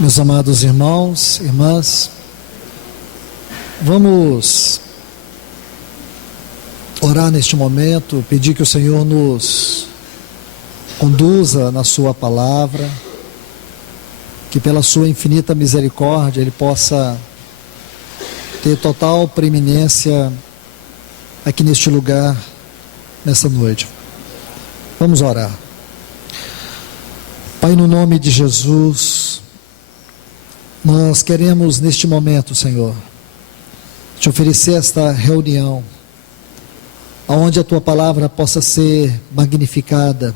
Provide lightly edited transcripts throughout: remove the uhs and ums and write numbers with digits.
Meus amados irmãos, irmãs, vamos orar neste momento, pedir que o Senhor nos conduza na sua palavra, que pela sua infinita misericórdia Ele possa ter total preeminência aqui neste lugar, nessa noite. Vamos orar. Pai, no nome de Jesus, nós queremos neste momento, Senhor, te oferecer esta reunião, onde a Tua palavra possa ser magnificada,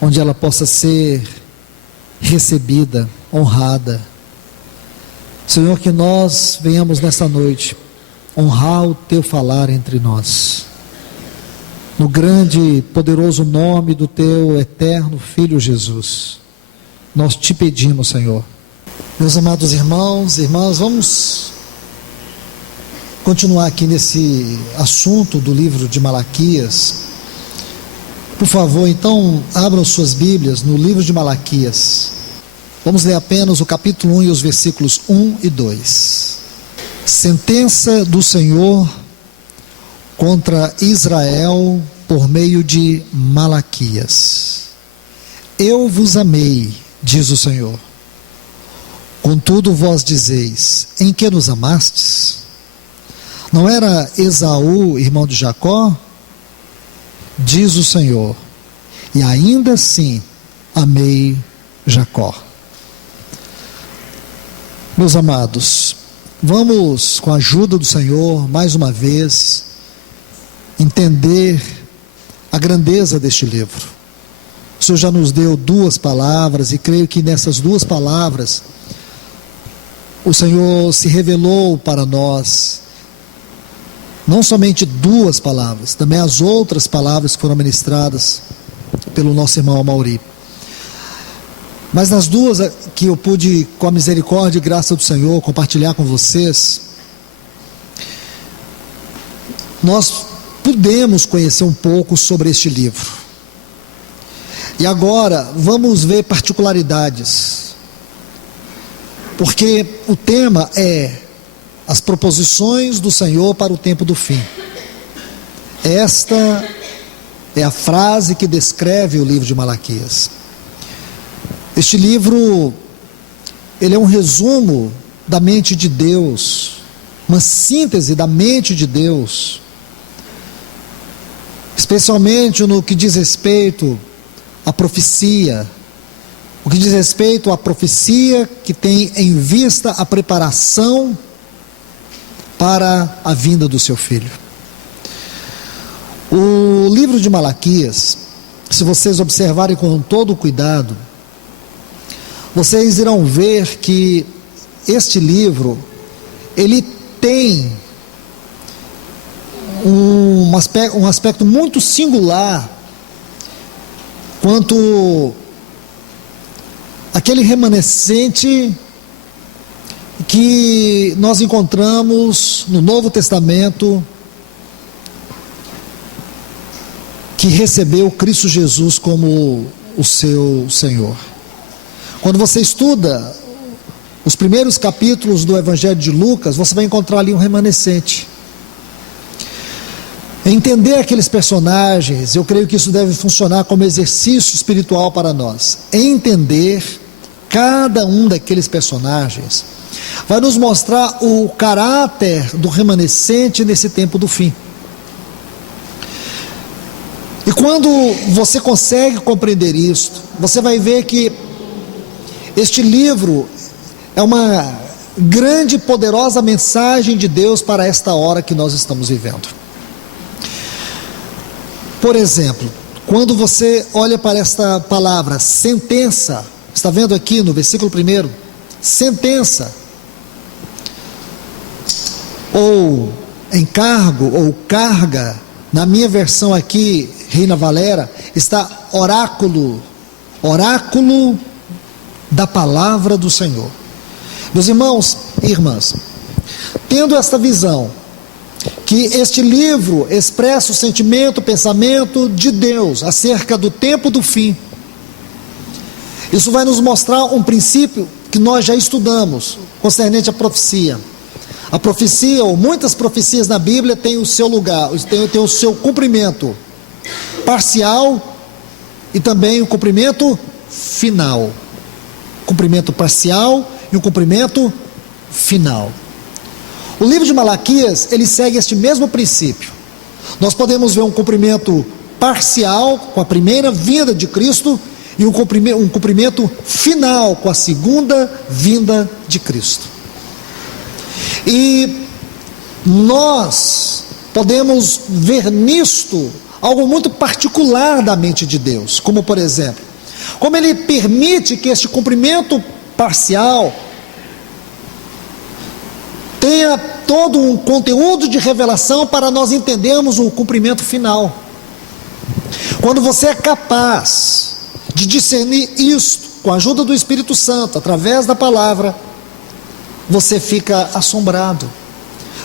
onde ela possa ser recebida, honrada. Senhor, que nós venhamos nessa noite honrar o Teu falar entre nós, no grande e poderoso nome do Teu eterno Filho Jesus, nós te pedimos, Senhor. Meus amados irmãos e irmãs, vamos continuar aqui nesse assunto do livro de Malaquias. Por favor, então, abram suas Bíblias no livro de Malaquias. Vamos ler apenas o capítulo 1 e os versículos 1 e 2. Sentença do Senhor contra Israel por meio de Malaquias. Eu vos amei, diz o Senhor. Contudo vós dizeis, em que nos amastes? Não era Esaú, irmão de Jacó? Diz o Senhor, e ainda assim amei Jacó. Meus amados, vamos, com a ajuda do Senhor, mais uma vez, entender a grandeza deste livro. O Senhor já nos deu duas palavras, e creio que nessas duas palavras, o Senhor se revelou para nós, não somente duas palavras, também as outras palavras que foram ministradas pelo nosso irmão Amauri. Mas nas duas que eu pude, com a misericórdia e graça do Senhor, compartilhar com vocês, nós pudemos conhecer um pouco sobre este livro. E agora vamos ver particularidades, porque o tema é as proposições do Senhor para o tempo do fim. Esta é a frase que descreve o livro de Malaquias. Este livro, ele é um resumo da mente de Deus, uma síntese da mente de Deus, especialmente no que diz respeito à profecia, o que diz respeito à profecia que tem em vista a preparação para a vinda do seu Filho. O livro de Malaquias, se vocês observarem com todo o cuidado, vocês irão ver que este livro, ele tem um aspecto muito singular quanto aquele remanescente que nós encontramos no Novo Testamento, que recebeu Cristo Jesus como o seu Senhor. Quando você estuda os primeiros capítulos do Evangelho de Lucas, você vai encontrar ali um remanescente. Entender aqueles personagens, eu creio que isso deve funcionar como exercício espiritual para nós. Entender cada um daqueles personagens vai nos mostrar o caráter do remanescente nesse tempo do fim. E quando você consegue compreender isso, você vai ver que este livro é uma grande e poderosa mensagem de Deus para esta hora que nós estamos vivendo. Por exemplo, quando você olha para esta palavra, sentença, está vendo aqui no versículo 1, sentença, ou encargo, ou carga, na minha versão aqui, Reina Valera, está oráculo, oráculo da palavra do Senhor. Meus irmãos e irmãs, tendo esta visão, que este livro expressa o sentimento, o pensamento de Deus acerca do tempo do fim, isso vai nos mostrar um princípio que nós já estudamos, concernente à profecia. A profecia, ou muitas profecias na Bíblia, têm o seu lugar, tem o seu cumprimento parcial e também o cumprimento final. Cumprimento parcial e o cumprimento final. O livro de Malaquias, ele segue este mesmo princípio. Nós podemos ver um cumprimento parcial com a primeira vinda de Cristo e um cumprimento final com a segunda vinda de Cristo. E nós podemos ver nisto algo muito particular da mente de Deus, como por exemplo, como Ele permite que este cumprimento parcial tenha todo um conteúdo de revelação para nós entendermos o cumprimento final. Quando você é capaz de discernir isto com a ajuda do Espírito Santo, através da palavra, você fica assombrado.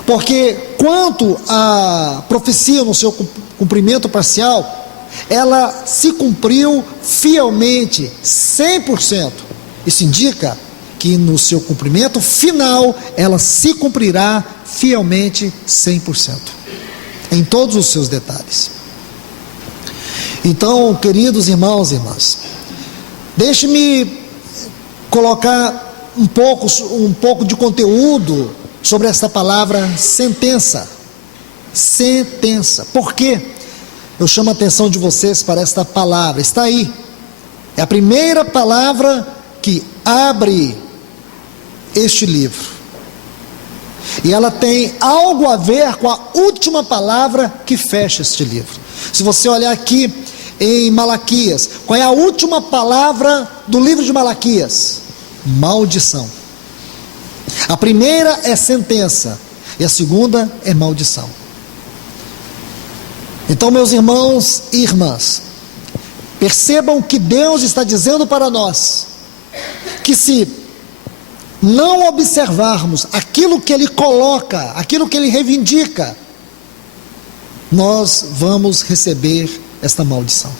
Porque quanto à profecia no seu cumprimento parcial, ela se cumpriu fielmente, 100%. Isso indica que no seu cumprimento final, ela se cumprirá fielmente 100%, em todos os seus detalhes. Então, queridos irmãos e irmãs, deixe-me colocar um pouco de conteúdo sobre essa palavra sentença. Sentença. Por quê? Eu chamo a atenção de vocês para esta palavra. Está aí. É a primeira palavra que abre este livro. E ela tem algo a ver com a última palavra que fecha este livro. Se você olhar aqui em Malaquias, qual é a última palavra do livro de Malaquias? Maldição. A primeira é sentença e a segunda é maldição. Então, meus irmãos e irmãs, percebam que Deus está dizendo para nós que se não observarmos aquilo que Ele coloca, aquilo que Ele reivindica, nós vamos receber esta maldição.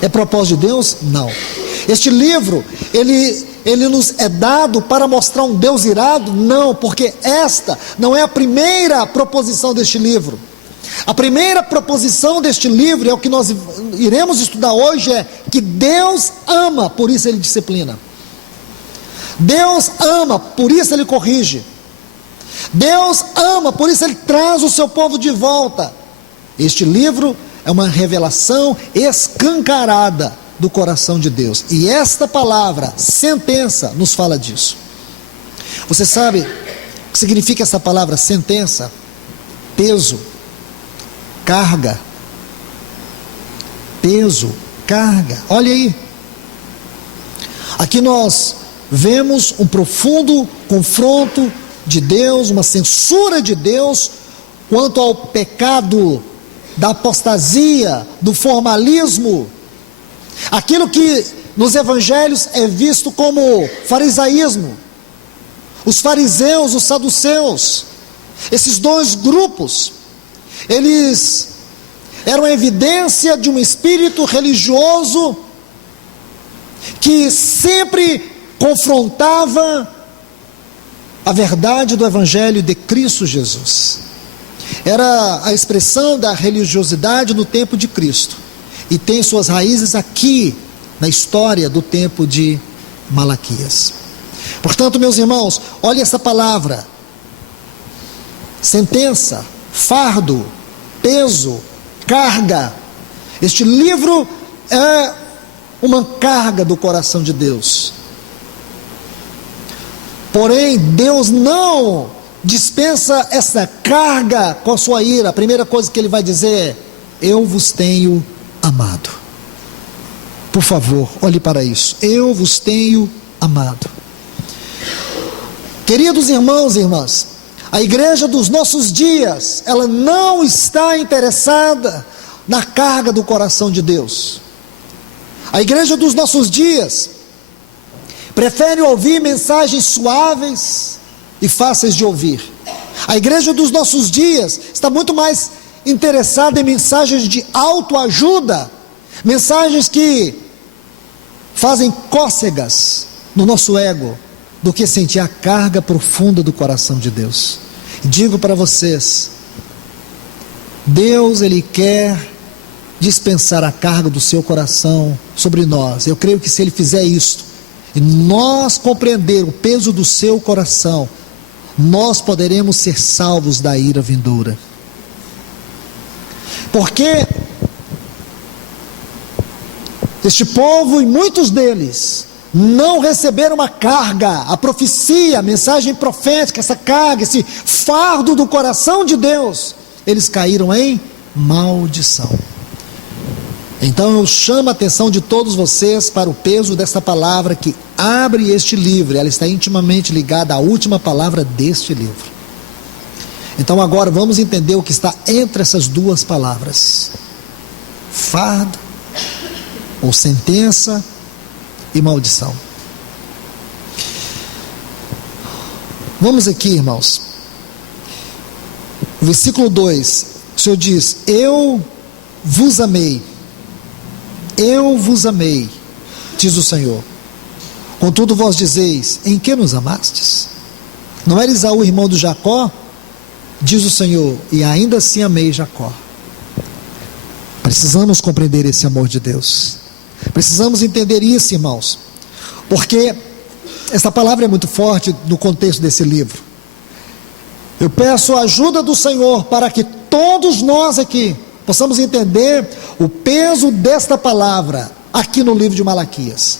É propósito de Deus? Não. Este livro, ele nos é dado para mostrar um Deus irado? Não, porque esta não é a primeira proposição deste livro. A primeira proposição deste livro, é o que nós iremos estudar hoje, é que Deus ama, por isso Ele disciplina. Deus ama, por isso Ele corrige. Deus ama, por isso Ele traz o seu povo de volta. Este livro é uma revelação escancarada do coração de Deus. E esta palavra, sentença, nos fala disso. Você sabe o que significa essa palavra sentença? Peso, carga. Peso, carga. Olha aí. Aqui nós vemos um profundo confronto de Deus, uma censura de Deus quanto ao pecado da apostasia, do formalismo, aquilo que nos evangelhos é visto como farisaísmo. Os fariseus, os saduceus, esses dois grupos, eles eram evidência de um espírito religioso que sempre confrontava a verdade do evangelho de Cristo Jesus. Era a expressão da religiosidade no tempo de Cristo, e tem suas raízes aqui na história do tempo de Malaquias. Portanto, meus irmãos, olhe essa palavra: sentença, fardo, peso, carga. Este livro é uma carga do coração de Deus. Porém, Deus não dispensa essa carga com a sua ira. A primeira coisa que Ele vai dizer é: eu vos tenho amado. Por favor, olhe para isso. Eu vos tenho amado. Queridos irmãos e irmãs, a igreja dos nossos dias, ela não está interessada na carga do coração de Deus. A igreja dos nossos dias prefere ouvir mensagens suaves e fáceis de ouvir. A igreja dos nossos dias está muito mais interessada em mensagens de autoajuda, mensagens que fazem cócegas no nosso ego, do que sentir a carga profunda do coração de Deus. E digo para vocês, Deus, Ele quer dispensar a carga do seu coração sobre nós. Eu creio que se Ele fizer isso, e nós compreender o peso do seu coração, nós poderemos ser salvos da ira vindoura. Porque este povo e muitos deles não receberam uma carga, a profecia, a mensagem profética, essa carga, esse fardo do coração de Deus. Eles caíram em maldição. Então eu chamo a atenção de todos vocês para o peso dessa palavra que abre este livro. Ela está intimamente ligada à última palavra deste livro. Então agora vamos entender o que está entre essas duas palavras: fardo, ou sentença, e maldição. Vamos aqui, irmãos. Versículo 2, o Senhor diz: eu vos amei, diz o Senhor. Contudo vós dizeis: em que nos amastes? Não era Esaú irmão de Jacó? Diz o Senhor: e ainda assim amei Jacó. Precisamos compreender esse amor de Deus. Precisamos entender isso, irmãos, porque essa palavra é muito forte no contexto desse livro. Eu peço a ajuda do Senhor para que todos nós aqui possamos entender o peso desta palavra aqui no livro de Malaquias.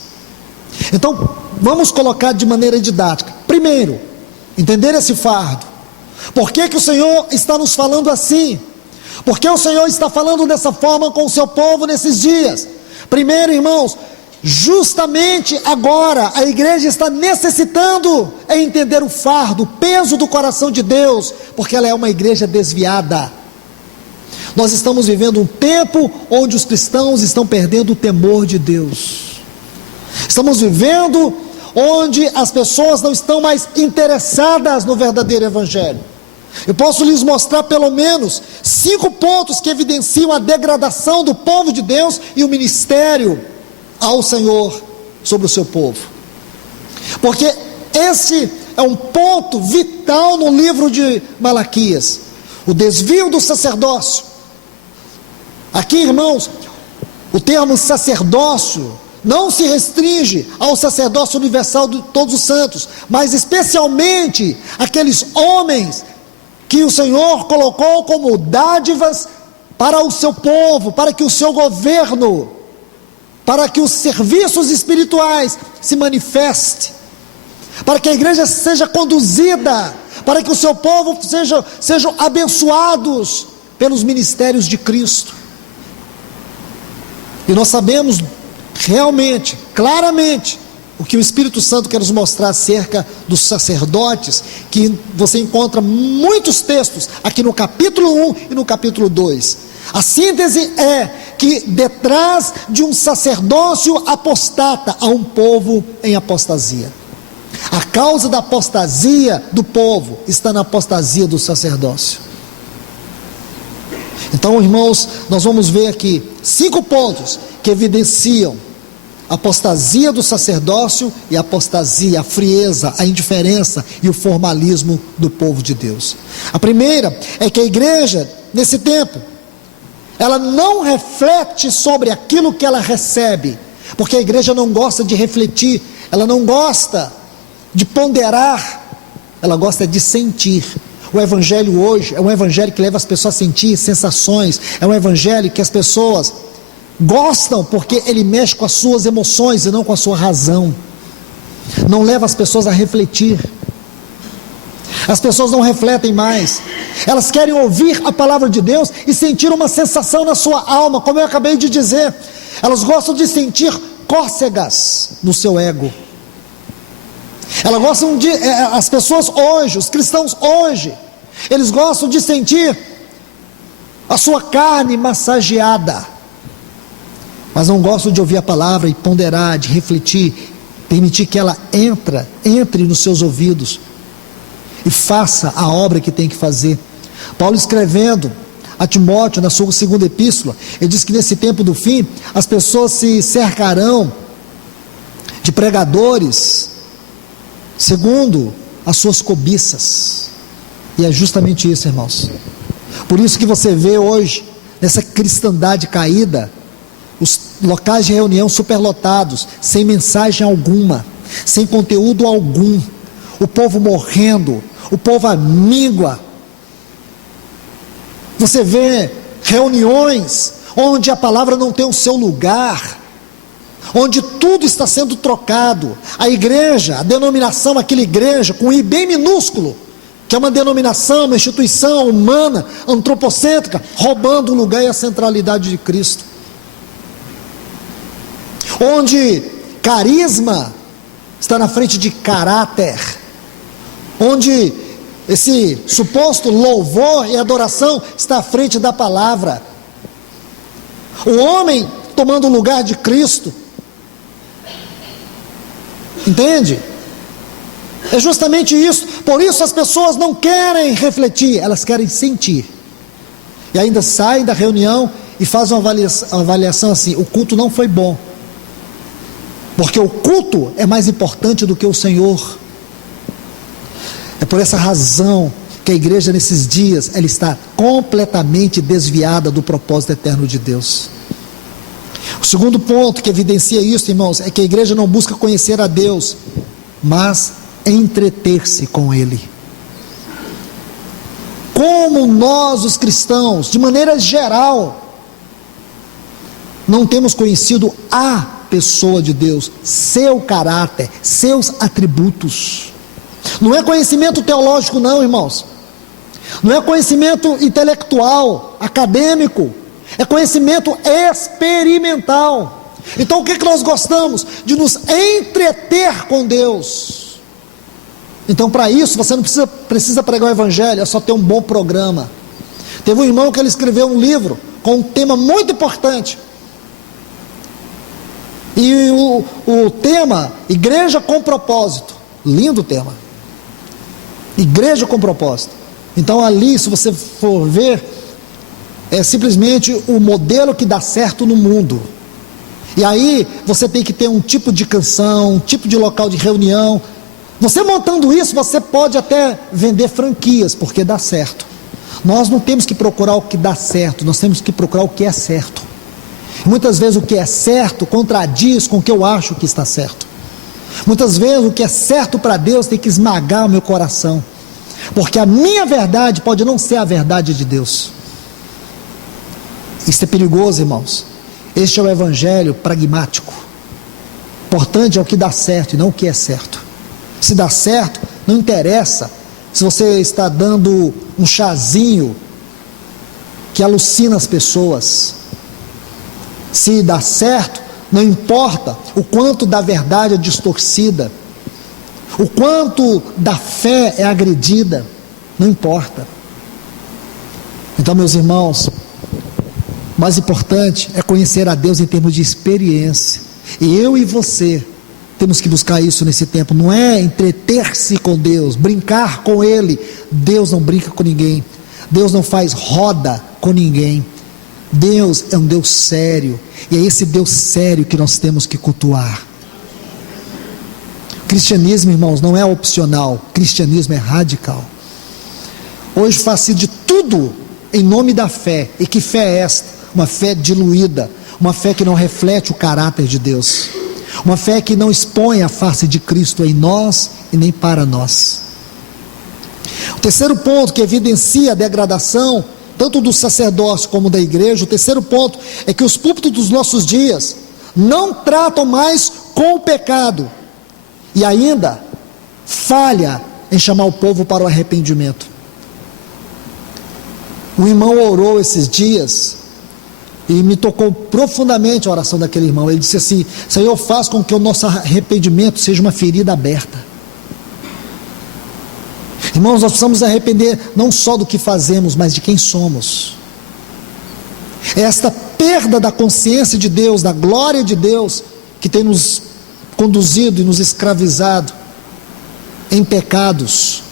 Então, vamos colocar de maneira didática. Primeiro, entender esse fardo. Por que o Senhor está nos falando assim? Por que o Senhor está falando dessa forma com o seu povo nesses dias? Primeiro, irmãos, justamente agora a igreja está necessitando entender o fardo, o peso do coração de Deus, porque ela é uma igreja desviada. Nós estamos vivendo um tempo onde os cristãos estão perdendo o temor de Deus. Estamos vivendo onde as pessoas não estão mais interessadas no verdadeiro evangelho. Eu posso lhes mostrar pelo menos 5 pontos que evidenciam a degradação do povo de Deus e o ministério ao Senhor sobre o seu povo. Porque esse é um ponto vital no livro de Malaquias: o desvio do sacerdócio. Aqui, irmãos, o termo sacerdócio não se restringe ao sacerdócio universal de todos os santos, mas especialmente aqueles homens que o Senhor colocou como dádivas para o seu povo, para que o seu governo, para que os serviços espirituais se manifestem, para que a igreja seja conduzida, para que o seu povo sejam abençoados pelos ministérios de Cristo. E nós sabemos realmente, claramente, o que o Espírito Santo quer nos mostrar acerca dos sacerdotes, que você encontra muitos textos aqui no capítulo 1 e no capítulo 2. A síntese é que detrás de um sacerdócio apostata há um povo em apostasia. A causa da apostasia do povo está na apostasia do sacerdócio. Então, irmãos, nós vamos ver aqui 5 pontos que evidenciam a apostasia do sacerdócio e a apostasia, a frieza, a indiferença e o formalismo do povo de Deus. A primeira é que a igreja, nesse tempo, ela não reflete sobre aquilo que ela recebe, porque a igreja não gosta de refletir, ela não gosta de ponderar, ela gosta de sentir. O evangelho hoje é um evangelho que leva as pessoas a sentir sensações, é um evangelho que as pessoas gostam porque ele mexe com as suas emoções e não com a sua razão, não leva as pessoas a refletir. As pessoas não refletem mais, elas querem ouvir a palavra de Deus e sentir uma sensação na sua alma, como eu acabei de dizer. Elas gostam de sentir cócegas no seu ego. Elas gostam de, as pessoas hoje, os cristãos hoje, eles gostam de sentir a sua carne massageada, mas não gostam de ouvir a palavra e ponderar, de refletir, permitir que ela entre nos seus ouvidos e faça a obra que tem que fazer. Paulo, escrevendo a Timóteo na sua segunda epístola, ele diz que nesse tempo do fim as pessoas se cercarão de pregadores Segundo, as suas cobiças. E é justamente isso, irmãos. Por isso que você vê hoje, nessa cristandade caída, os locais de reunião superlotados, sem mensagem alguma, sem conteúdo algum, o povo morrendo, o povo à míngua. Você vê reuniões onde a palavra não tem o seu lugar, onde tudo está sendo trocado. A igreja, a denominação, aquela igreja com I bem minúsculo, que é uma denominação, uma instituição humana, antropocêntrica, roubando o lugar e a centralidade de Cristo. Onde carisma está na frente de caráter, onde esse suposto louvor e adoração está à frente da palavra. O homem tomando o lugar de Cristo. Entende? É justamente isso. Por isso as pessoas não querem refletir, elas querem sentir. E ainda saem da reunião e fazem uma avaliação assim: o culto não foi bom, porque o culto é mais importante do que o Senhor. É por essa razão que a igreja nesses dias, ela está completamente desviada do propósito eterno de Deus. O segundo ponto que evidencia isso, irmãos, é que a igreja não busca conhecer a Deus, mas entreter-se com Ele. Como nós, os cristãos, de maneira geral, não temos conhecido a pessoa de Deus, seu caráter, seus atributos. Não é conhecimento teológico não, irmãos. Não é conhecimento intelectual, acadêmico. É conhecimento experimental. Então o que nós gostamos? De nos entreter com Deus. Então para isso você não precisa pregar o evangelho, é só ter um bom programa. Teve um irmão que ele escreveu um livro com um tema muito importante. E o tema, igreja com propósito. Lindo tema. Igreja com propósito. Então ali, se você for ver, é simplesmente o modelo que dá certo no mundo. E aí você tem que ter um tipo de canção, um tipo de local de reunião. Você montando isso, você pode até vender franquias, porque dá certo. Nós não temos que procurar o que dá certo, nós temos que procurar o que é certo. Muitas vezes o que é certo contradiz com o que eu acho que está certo. Muitas vezes o que é certo para Deus tem que esmagar o meu coração, porque a minha verdade pode não ser a verdade de Deus. Isso é perigoso, irmãos. Este é o evangelho pragmático. Importante é o que dá certo e não o que é certo. Se dá certo, não interessa se você está dando um chazinho que alucina as pessoas. Se dá certo, não importa o quanto da verdade é distorcida, o quanto da fé é agredida, não importa. Então, meus irmãos, o mais importante é conhecer a Deus em termos de experiência. E eu e você temos que buscar isso nesse tempo. Não é entreter-se com Deus, brincar com Ele. Deus não brinca com ninguém. Deus não faz roda com ninguém. Deus é um Deus sério, e é esse Deus sério que nós temos que cultuar. Cristianismo, irmãos, não é opcional, cristianismo é radical. Hoje faz-se de tudo em nome da fé. E que fé é esta? Uma fé diluída, uma fé que não reflete o caráter de Deus, uma fé que não expõe a face de Cristo em nós e nem para nós. O terceiro ponto que evidencia a degradação tanto do sacerdócio como da igreja, o terceiro ponto é que os púlpitos dos nossos dias não tratam mais com o pecado, e ainda falha em chamar o povo para o arrependimento. Um irmão orou esses dias e me tocou profundamente a oração daquele irmão. Ele disse assim: Senhor, faz com que o nosso arrependimento seja uma ferida aberta. Irmãos, nós precisamos arrepender não só do que fazemos, mas de quem somos. É esta perda da consciência de Deus, da glória de Deus, que tem nos conduzido e nos escravizado em pecados.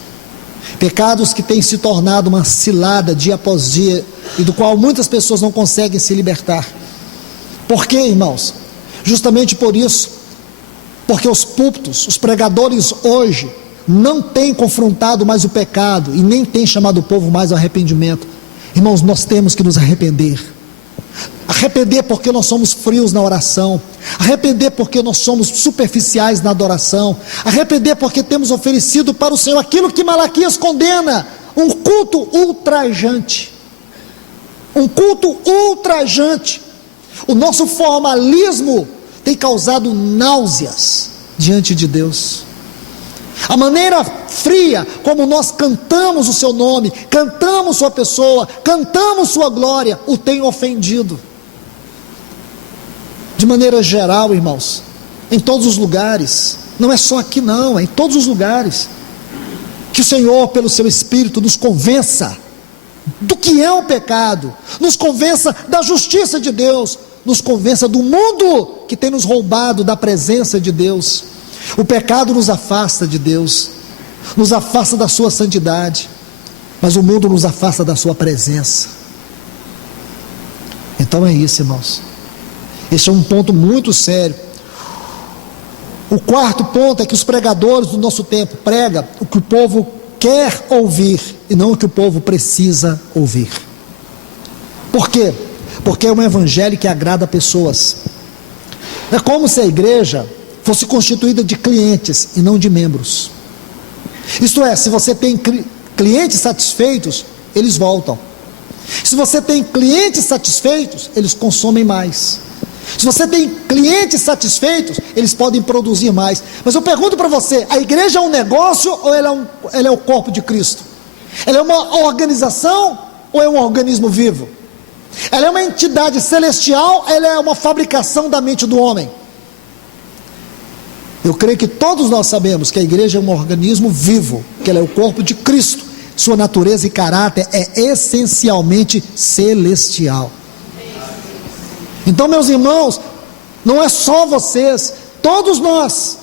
Pecados que têm se tornado uma cilada dia após dia, e do qual muitas pessoas não conseguem se libertar. Por quê, irmãos? Justamente por isso, porque os púlpitos, os pregadores hoje, não tem confrontado mais o pecado e nem tem chamado o povo mais ao arrependimento. Irmãos, nós temos que nos arrepender. Arrepender porque nós somos frios na oração, arrepender porque nós somos superficiais na adoração, arrepender porque temos oferecido para o Senhor aquilo que Malaquias condena, um culto ultrajante. Um culto ultrajante. O nosso formalismo tem causado náuseas diante de Deus. A maneira fria como nós cantamos o seu nome, cantamos sua pessoa, cantamos sua glória, o tem ofendido. De maneira geral, irmãos, em todos os lugares, não é só aqui não, é em todos os lugares, que o Senhor, pelo seu Espírito, nos convença do que é o pecado, nos convença da justiça de Deus, nos convença do mundo que tem nos roubado da presença de Deus. O pecado nos afasta de Deus, nos afasta da sua santidade, mas o mundo nos afasta da sua presença. Então é isso, irmãos. Este é um ponto muito sério. O quarto ponto é que os pregadores do nosso tempo pregam o que o povo quer ouvir e não o que o povo precisa ouvir. Por quê? Porque é um evangelho que agrada pessoas. É como se a igreja fosse constituída de clientes e não de membros. Isto é, se você tem clientes satisfeitos, eles voltam. Se você tem clientes satisfeitos, eles consomem mais. Se você tem clientes satisfeitos, eles podem produzir mais. Mas eu pergunto para você, a igreja é um negócio ou ela é o corpo de Cristo? Ela é uma organização ou é um organismo vivo? Ela é uma entidade celestial, ela é uma fabricação da mente do homem? Eu creio que todos nós sabemos que a igreja é um organismo vivo, que ela é o corpo de Cristo. Sua natureza e caráter é essencialmente celestial. Então, meus irmãos, não é só vocês, todos nós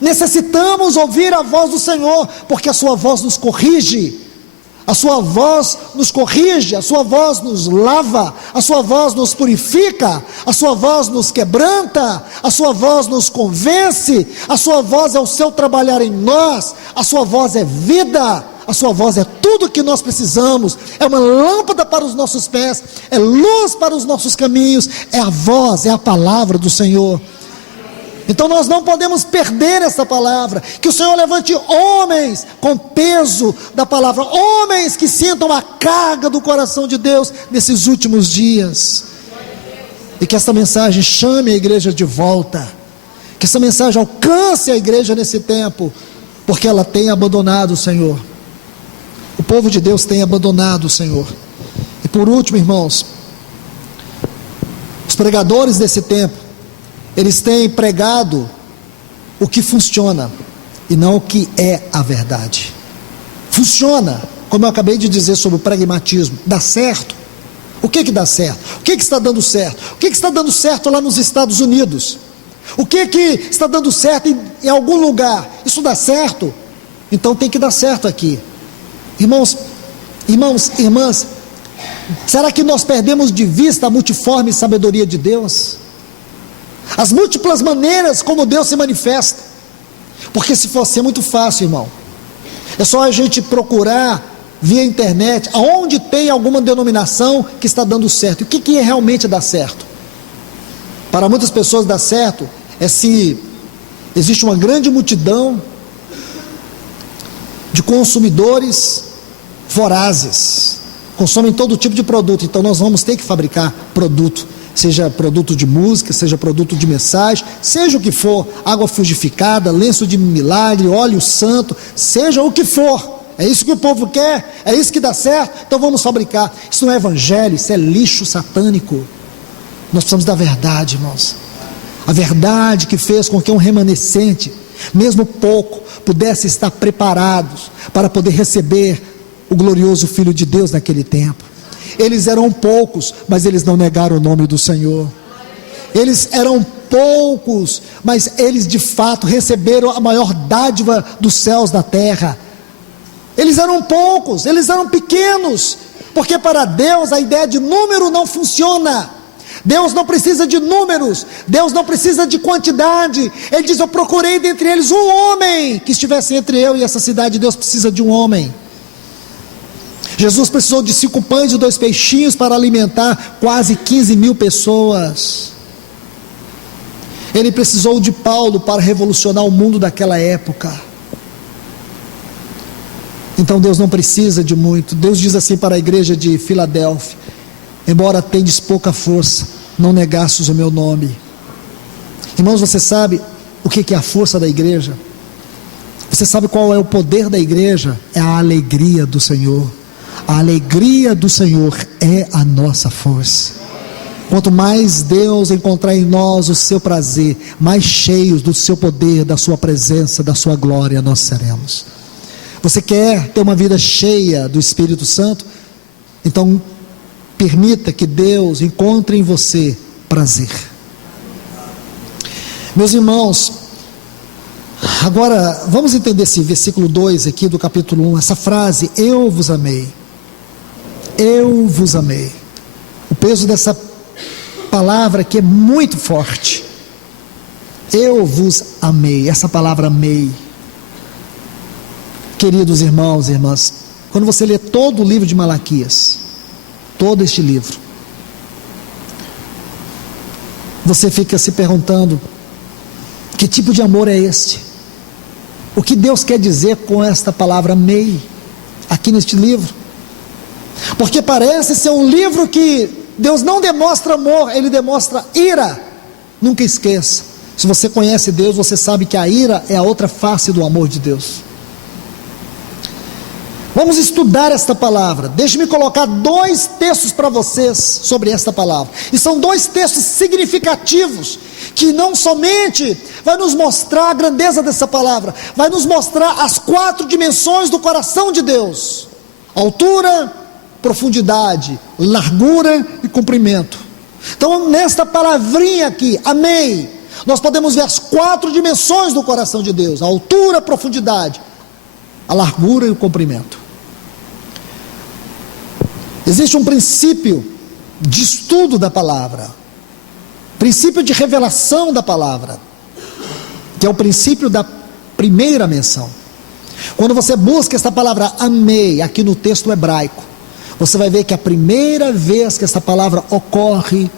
necessitamos ouvir a voz do Senhor, porque a sua voz nos corrige, a sua voz nos corrige, a sua voz nos lava, a sua voz nos purifica, a sua voz nos quebranta, a sua voz nos convence, a sua voz é o seu trabalhar em nós, a sua voz é vida, a sua voz é tudo que nós precisamos, é uma lâmpada para os nossos pés, é luz para os nossos caminhos, é a voz, é a palavra do Senhor. Então nós não podemos perder essa palavra, que o Senhor levante homens com peso da palavra, homens que sintam a carga do coração de Deus nesses últimos dias, e que essa mensagem chame a igreja de volta, que essa mensagem alcance a igreja nesse tempo, porque ela tem abandonado o Senhor, o povo de Deus tem abandonado o Senhor. E por último, irmãos, os pregadores desse tempo, eles têm pregado o que funciona e não o que é a verdade. Funciona, como eu acabei de dizer sobre o pragmatismo, dá certo. O que dá certo? O que está dando certo? O que está dando certo lá nos Estados Unidos? O que está dando certo em algum lugar? Isso dá certo? Então tem que dar certo aqui. Irmãos, irmãs, será que nós perdemos de vista a multiforme sabedoria de Deus? As múltiplas maneiras como Deus se manifesta. Porque se fosse, é muito fácil, irmão, é só a gente procurar via internet aonde tem alguma denominação que está dando certo. O que é realmente dar certo? Para muitas pessoas dar certo é se existe uma grande multidão de consumidores vorazes, consomem todo tipo de produto. Então nós vamos ter que fabricar produto, seja produto de música, seja produto de mensagem, seja o que for, água fluidificada, lenço de milagre, óleo santo, seja o que for, é isso que o povo quer, é isso que dá certo, então vamos fabricar. Isso não é evangelho, isso é lixo satânico. Nós precisamos da verdade, irmãos, a verdade que fez com que um remanescente, mesmo pouco, pudesse estar preparados para poder receber o glorioso Filho de Deus naquele tempo. Eles eram poucos, mas eles não negaram o nome do Senhor. Eles eram poucos, mas eles de fato receberam a maior dádiva dos céus da terra. Eles eram poucos, eles eram pequenos, porque para Deus a ideia de número não funciona. Deus não precisa de números, Deus não precisa de quantidade. Ele diz: eu procurei dentre eles um homem que estivesse entre eu e essa cidade. Deus precisa de um homem. Jesus precisou de 5 pães e 2 peixinhos para alimentar quase 15.000 pessoas. Ele precisou de Paulo para revolucionar o mundo daquela época. Então Deus não precisa de muito. Deus diz assim para a igreja de Filadélfia: embora tendes pouca força, não negastes o meu nome. Irmãos, você sabe o que é a força da igreja? Você sabe qual é o poder da igreja? É a alegria do Senhor. A alegria do Senhor é a nossa força. Quanto mais Deus encontrar em nós o seu prazer, mais cheios do seu poder, da sua presença, da sua glória nós seremos. Você quer ter uma vida cheia do Espírito Santo? Então permita que Deus encontre em você prazer. Meus irmãos, agora vamos entender esse versículo 2 aqui do capítulo 1, essa frase: eu vos amei. Eu vos amei. O peso dessa palavra aqui é muito forte. Eu vos amei. Essa palavra amei. Queridos irmãos e irmãs, quando você lê todo o livro de Malaquias, todo este livro, você fica se perguntando: que tipo de amor é este? O que Deus quer dizer com esta palavra amei aqui neste livro? Porque parece ser um livro que Deus não demonstra amor, Ele demonstra ira. Nunca esqueça, se você conhece Deus, você sabe que a ira é a outra face do amor de Deus. Vamos estudar esta palavra. Deixe-me colocar 2 textos para vocês sobre esta palavra. E são 2 textos significativos, que não somente vai nos mostrar a grandeza dessa palavra, vai nos mostrar as 4 dimensões do coração de Deus: altura, profundidade, largura e comprimento. Então, nesta palavrinha aqui, amei, nós podemos ver as 4 dimensões do coração de Deus: a altura, a profundidade, a largura e o comprimento. Existe um princípio de estudo da palavra, princípio de revelação da palavra, que é o princípio da primeira menção. Quando você busca esta palavra amei aqui no texto hebraico, você vai ver que a primeira vez que essa palavra ocorre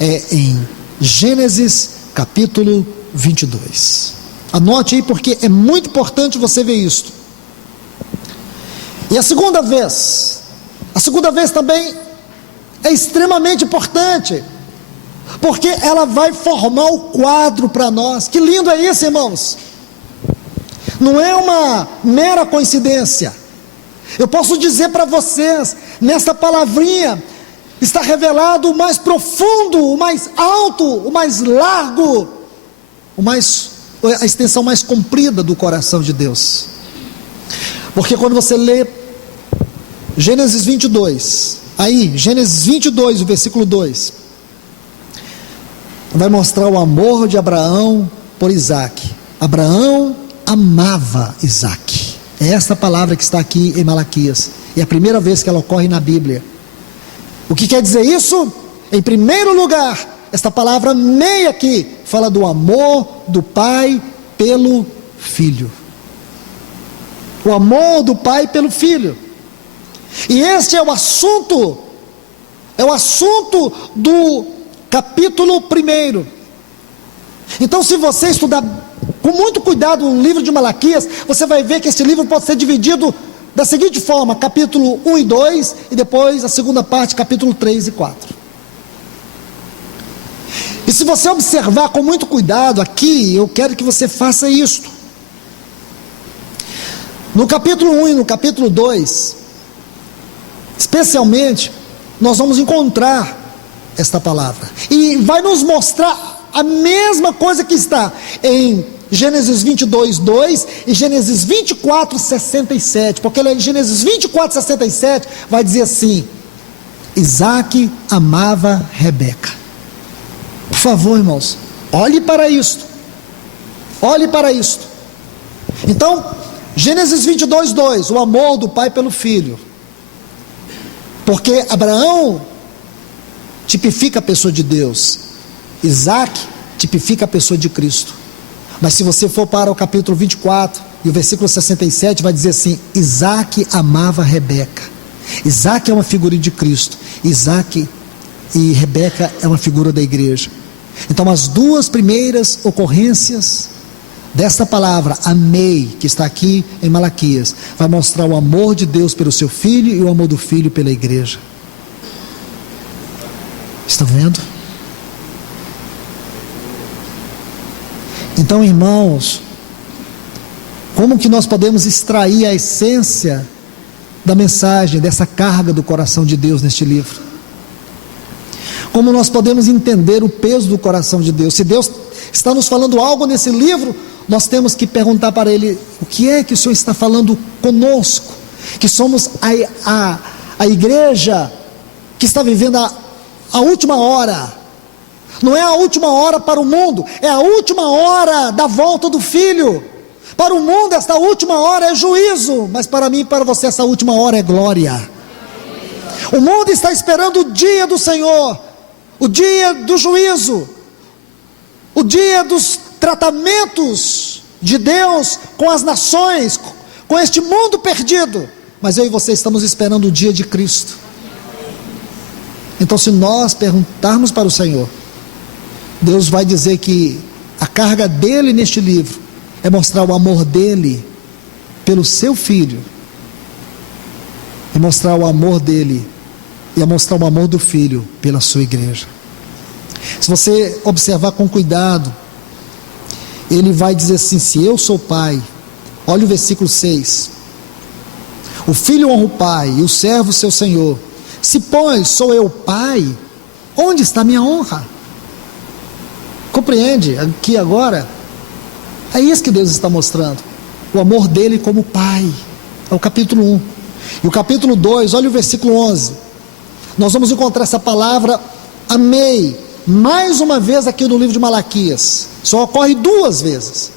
é em Gênesis capítulo 22. Anote aí, porque é muito importante você ver isto. E a segunda vez também é extremamente importante, porque ela vai formar o quadro para nós. Que lindo é isso, irmãos! Não é uma mera coincidência. Eu posso dizer para vocês, nesta palavrinha está revelado o mais profundo, o mais alto, o mais largo, a extensão mais comprida do coração de Deus. Porque quando você lê Gênesis 22, aí, Gênesis 22, o versículo 2, vai mostrar o amor de Abraão por Isaac. Abraão amava Isaac. É essa palavra que está aqui em Malaquias. É a primeira vez que ela ocorre na Bíblia. O que quer dizer isso? Em primeiro lugar, esta palavra amei aqui fala do amor do pai pelo filho. O amor do pai pelo filho. E este é o assunto do capítulo 1. Então, se você estudar com muito cuidado o livro de Malaquias, você vai ver que este livro pode ser dividido da seguinte forma: capítulo 1 e 2, e depois a segunda parte, capítulo 3 e 4. E se você observar com muito cuidado aqui, eu quero que você faça isto. No capítulo 1 e no capítulo 2, especialmente, nós vamos encontrar esta palavra, e vai nos mostrar a mesma coisa que está em Gênesis 22, 2 e Gênesis 24, 67, porque em Gênesis 24, 67 vai dizer assim: Isaac amava Rebeca. Por favor, irmãos, olhe para isto. Então, Gênesis 22, 2, o amor do pai pelo filho. Porque Abraão tipifica a pessoa de Deus. Isaac tipifica a pessoa de Cristo. Mas se você for para o capítulo 24 e o versículo 67, vai dizer assim: Isaac amava Rebeca. Isaac é uma figura de Cristo. Isaac e Rebeca é uma figura da igreja. Então as duas primeiras ocorrências desta palavra, amei, que está aqui em Malaquias, vai mostrar o amor de Deus pelo seu filho e o amor do filho pela igreja. Estão vendo? Então, irmãos, como que nós podemos extrair a essência da mensagem, dessa carga do coração de Deus neste livro? Como nós podemos entender o peso do coração de Deus? Se Deus está nos falando algo nesse livro, nós temos que perguntar para Ele: o que é que o Senhor está falando conosco? Que somos a igreja que está vivendo a última hora. Não é a última hora para o mundo, é a última hora da volta do Filho. Para o mundo esta última hora é juízo, mas para mim e para você essa última hora é glória. O mundo está esperando o dia do Senhor, o dia do juízo, o dia dos tratamentos de Deus com as nações, com este mundo perdido. Mas eu e você estamos esperando o dia de Cristo. Então, se nós perguntarmos para o Senhor, Deus vai dizer que a carga dele neste livro é mostrar o amor dele pelo seu filho, e mostrar o amor dele, e mostrar o amor do filho pela sua igreja. Se você observar com cuidado, ele vai dizer assim: se eu sou pai, olha o versículo 6, o filho honra o pai e o servo seu senhor. Se pois sou eu pai, onde está minha honra? Compreende aqui agora? É isso que Deus está mostrando, o amor dele como pai. É o capítulo 1. E o capítulo 2, olha o versículo 11, nós vamos encontrar essa palavra amei, mais uma vez aqui no livro de Malaquias. Só ocorre duas vezes,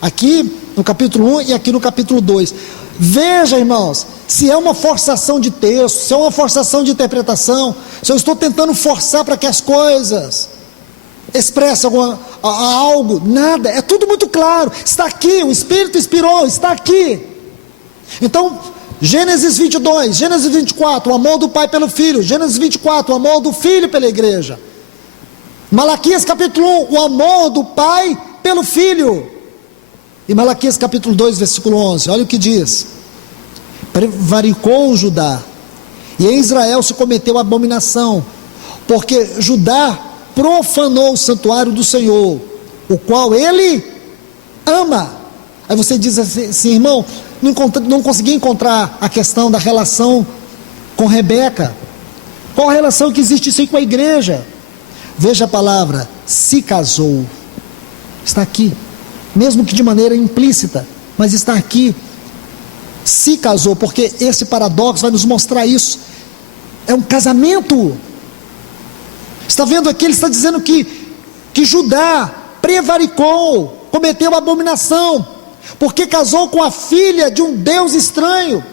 aqui no capítulo 1 e aqui no capítulo 2. Veja, irmãos, se é uma forçação de texto, se é uma forçação de interpretação, se eu estou tentando forçar para que as coisas expressem algo, nada, é tudo muito claro, está aqui, o Espírito inspirou, está aqui. Então, Gênesis 22, Gênesis 24, o amor do pai pelo filho. Gênesis 24, o amor do filho pela igreja. Malaquias capítulo 1, o amor do pai pelo filho. E Malaquias capítulo 2, versículo 11, olha o que diz: prevaricou Judá, e em Israel se cometeu abominação, porque Judá profanou o santuário do Senhor, o qual ele ama. Aí você diz assim, irmão, não consegui encontrar a questão da relação com Rebeca. Qual a relação que existe isso aí com a igreja? Veja a palavra, se casou, está aqui, mesmo que de maneira implícita, mas está aqui, se casou, porque esse paradoxo vai nos mostrar isso, é um casamento. Está vendo aqui, ele está dizendo que Judá prevaricou, cometeu uma abominação, porque casou com a filha de um Deus estranho.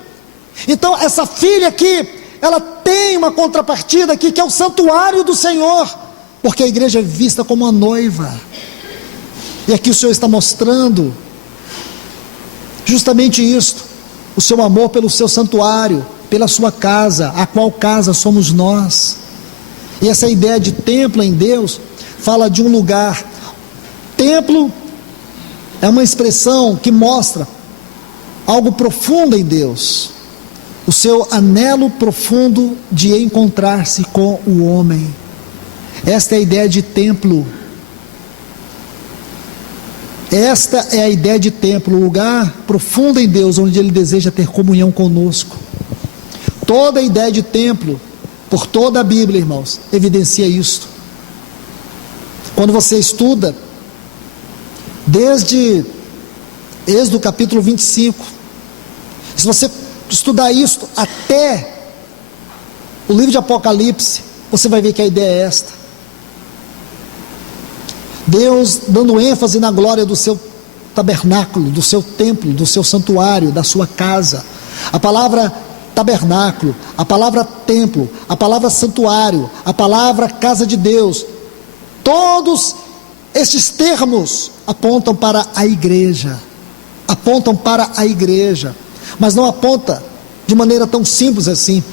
Então essa filha aqui, ela tem uma contrapartida aqui, que é o santuário do Senhor, porque a igreja é vista como uma noiva. E aqui o Senhor está mostrando justamente isto, o seu amor pelo seu santuário, pela sua casa, a qual casa somos nós. E essa ideia de templo em Deus fala de um lugar. Templo é uma expressão que mostra algo profundo em Deus, o seu anelo profundo de encontrar-se com o homem. Esta é a ideia de templo. Esta é a ideia de templo, um lugar profundo em Deus, onde Ele deseja ter comunhão conosco. Toda a ideia de templo, por toda a Bíblia, irmãos, evidencia isto. Quando você estuda, desde Êxodo capítulo 25, se você estudar isto até o livro de Apocalipse, você vai ver que a ideia é esta. Deus dando ênfase na glória do seu tabernáculo, do seu templo, do seu santuário, da sua casa. A palavra tabernáculo, a palavra templo, a palavra santuário, a palavra casa de Deus, todos estes termos apontam para a igreja, mas não aponta de maneira tão simples assim,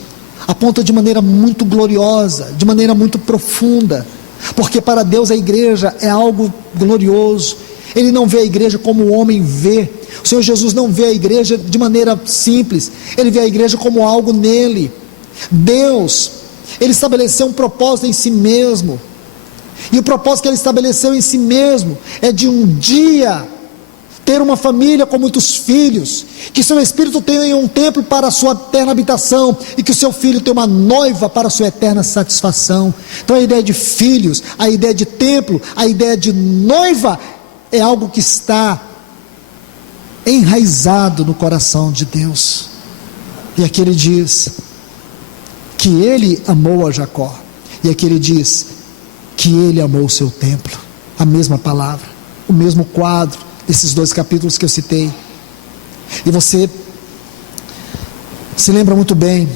aponta de maneira muito gloriosa, de maneira muito profunda, porque para Deus a igreja é algo glorioso. Ele não vê a igreja como o homem vê. O Senhor Jesus não vê a igreja de maneira simples, Ele vê a igreja como algo nele. Deus, Ele estabeleceu um propósito em si mesmo, e o propósito que Ele estabeleceu em si mesmo é de um dia ter uma família com muitos filhos, que seu espírito tenha um templo para a sua eterna habitação, e que o seu filho tenha uma noiva para a sua eterna satisfação. Então a ideia de filhos, a ideia de templo, a ideia de noiva é algo que está enraizado no coração de Deus. E aqui ele diz que ele amou a Jacó, e aqui ele diz que ele amou o seu templo. A mesma palavra, o mesmo quadro desses dois capítulos que eu citei. E você se lembra muito bem,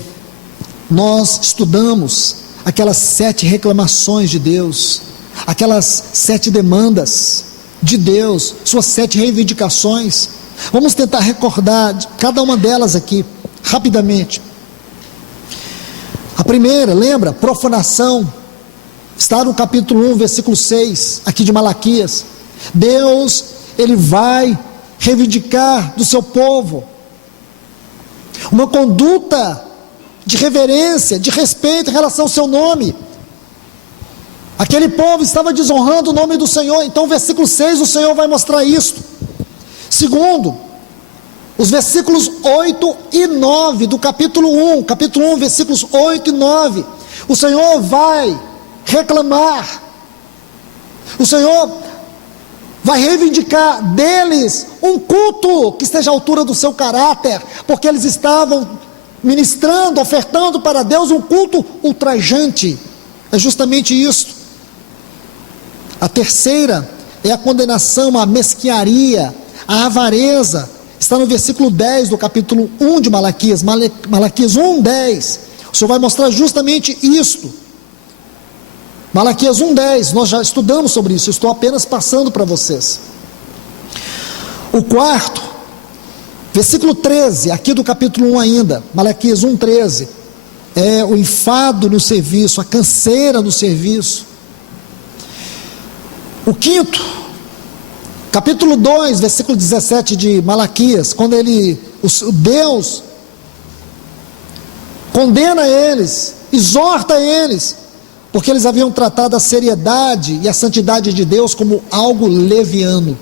nós estudamos aquelas 7 reclamações de Deus, aquelas 7 demandas de Deus, suas 7 reivindicações. Vamos tentar recordar cada uma delas aqui, rapidamente. A primeira, lembra? Profanação, está no capítulo 1, versículo 6, aqui de Malaquias. Deus, Ele vai reivindicar do seu povo uma conduta de reverência, de respeito em relação ao seu nome. Aquele povo estava desonrando o nome do Senhor. Então, versículo 6, o Senhor vai mostrar isto. Segundo, os versículos 8 e 9 do capítulo 1, versículos 8 e 9, o Senhor vai reclamar, o Senhor vai reivindicar deles um culto que esteja à altura do seu caráter, porque eles estavam ministrando, ofertando para Deus um culto ultrajante. É justamente isso. A terceira é a condenação à mesquinharia, à avareza. Está no versículo 10 do capítulo 1 de Malaquias, Malaquias 1:10. O Senhor vai mostrar justamente isto. Malaquias 1:10, nós já estudamos sobre isso, eu estou apenas passando para vocês. O quarto, versículo 13, aqui do capítulo 1 ainda, Malaquias 1:13, é o enfado no serviço, a canseira no serviço. O quinto, capítulo 2, versículo 17 de Malaquias, quando Deus condena eles, exorta eles, porque eles haviam tratado a seriedade e a santidade de Deus como algo leviano.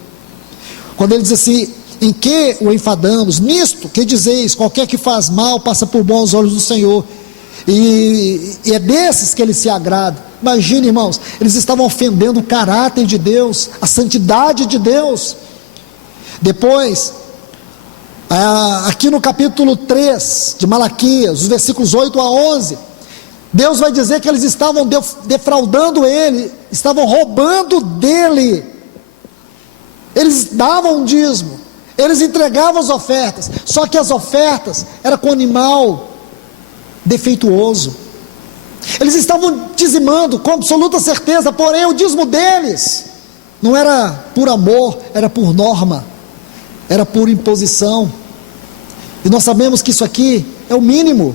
Quando ele diz assim: em que o enfadamos? Nisto que dizeis, qualquer que faz mal passa por bom aos olhos do Senhor, e é desses que ele se agrada. Imagine, irmãos, eles estavam ofendendo o caráter de Deus, a santidade de Deus. Depois, aqui no capítulo 3 de Malaquias, os versículos 8 a 11, Deus vai dizer que eles estavam defraudando ele, estavam roubando dele. Eles davam um dízimo, eles entregavam as ofertas, só que as ofertas eram com animal defeituoso. Eles estavam dizimando com absoluta certeza, porém o dízimo deles não era por amor, era por norma, era por imposição. E nós sabemos que isso aqui é o mínimo.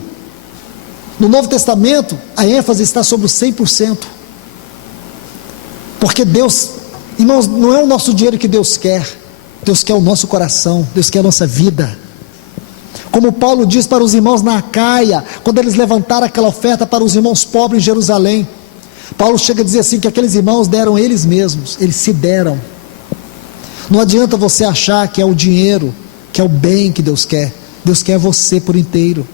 No Novo Testamento, a ênfase está sobre o 100%. Porque Deus, irmãos, não é o nosso dinheiro que Deus quer o nosso coração, Deus quer a nossa vida. Como Paulo diz para os irmãos na Acaia, quando eles levantaram aquela oferta para os irmãos pobres em Jerusalém, Paulo chega a dizer assim, que aqueles irmãos deram eles mesmos, eles se deram. Não adianta você achar que é o dinheiro, que é o bem que Deus quer você por inteiro.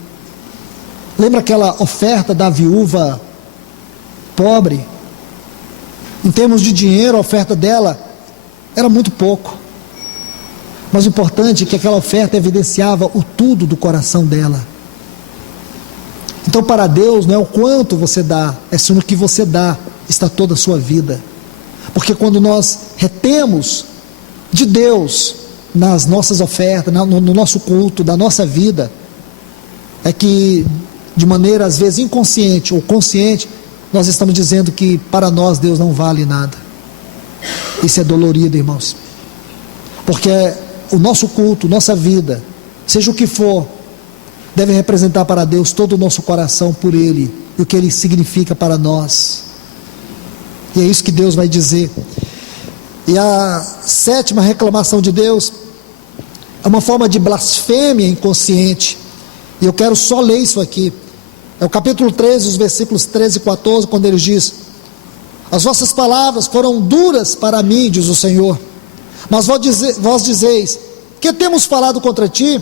Lembra aquela oferta da viúva pobre? Em termos de dinheiro, a oferta dela era muito pouco, mas o importante é que aquela oferta evidenciava o tudo do coração dela. Então, para Deus não é o quanto você dá, é sim no que você dá está toda a sua vida. Porque quando nós retemos de Deus nas nossas ofertas, no nosso culto, da nossa vida, é que, de maneira às vezes inconsciente ou consciente, nós estamos dizendo que para nós Deus não vale nada. Isso é dolorido, irmãos, porque o nosso culto, nossa vida, seja o que for, deve representar para Deus todo o nosso coração por Ele, e o que Ele significa para nós. E é isso que Deus vai dizer. E a sétima reclamação de Deus é uma forma de blasfêmia inconsciente, e eu quero só ler isso aqui. É o capítulo 13, os versículos 13 e 14, quando ele diz: as vossas palavras foram duras para mim, diz o Senhor, mas vós dizeis, que temos falado contra ti?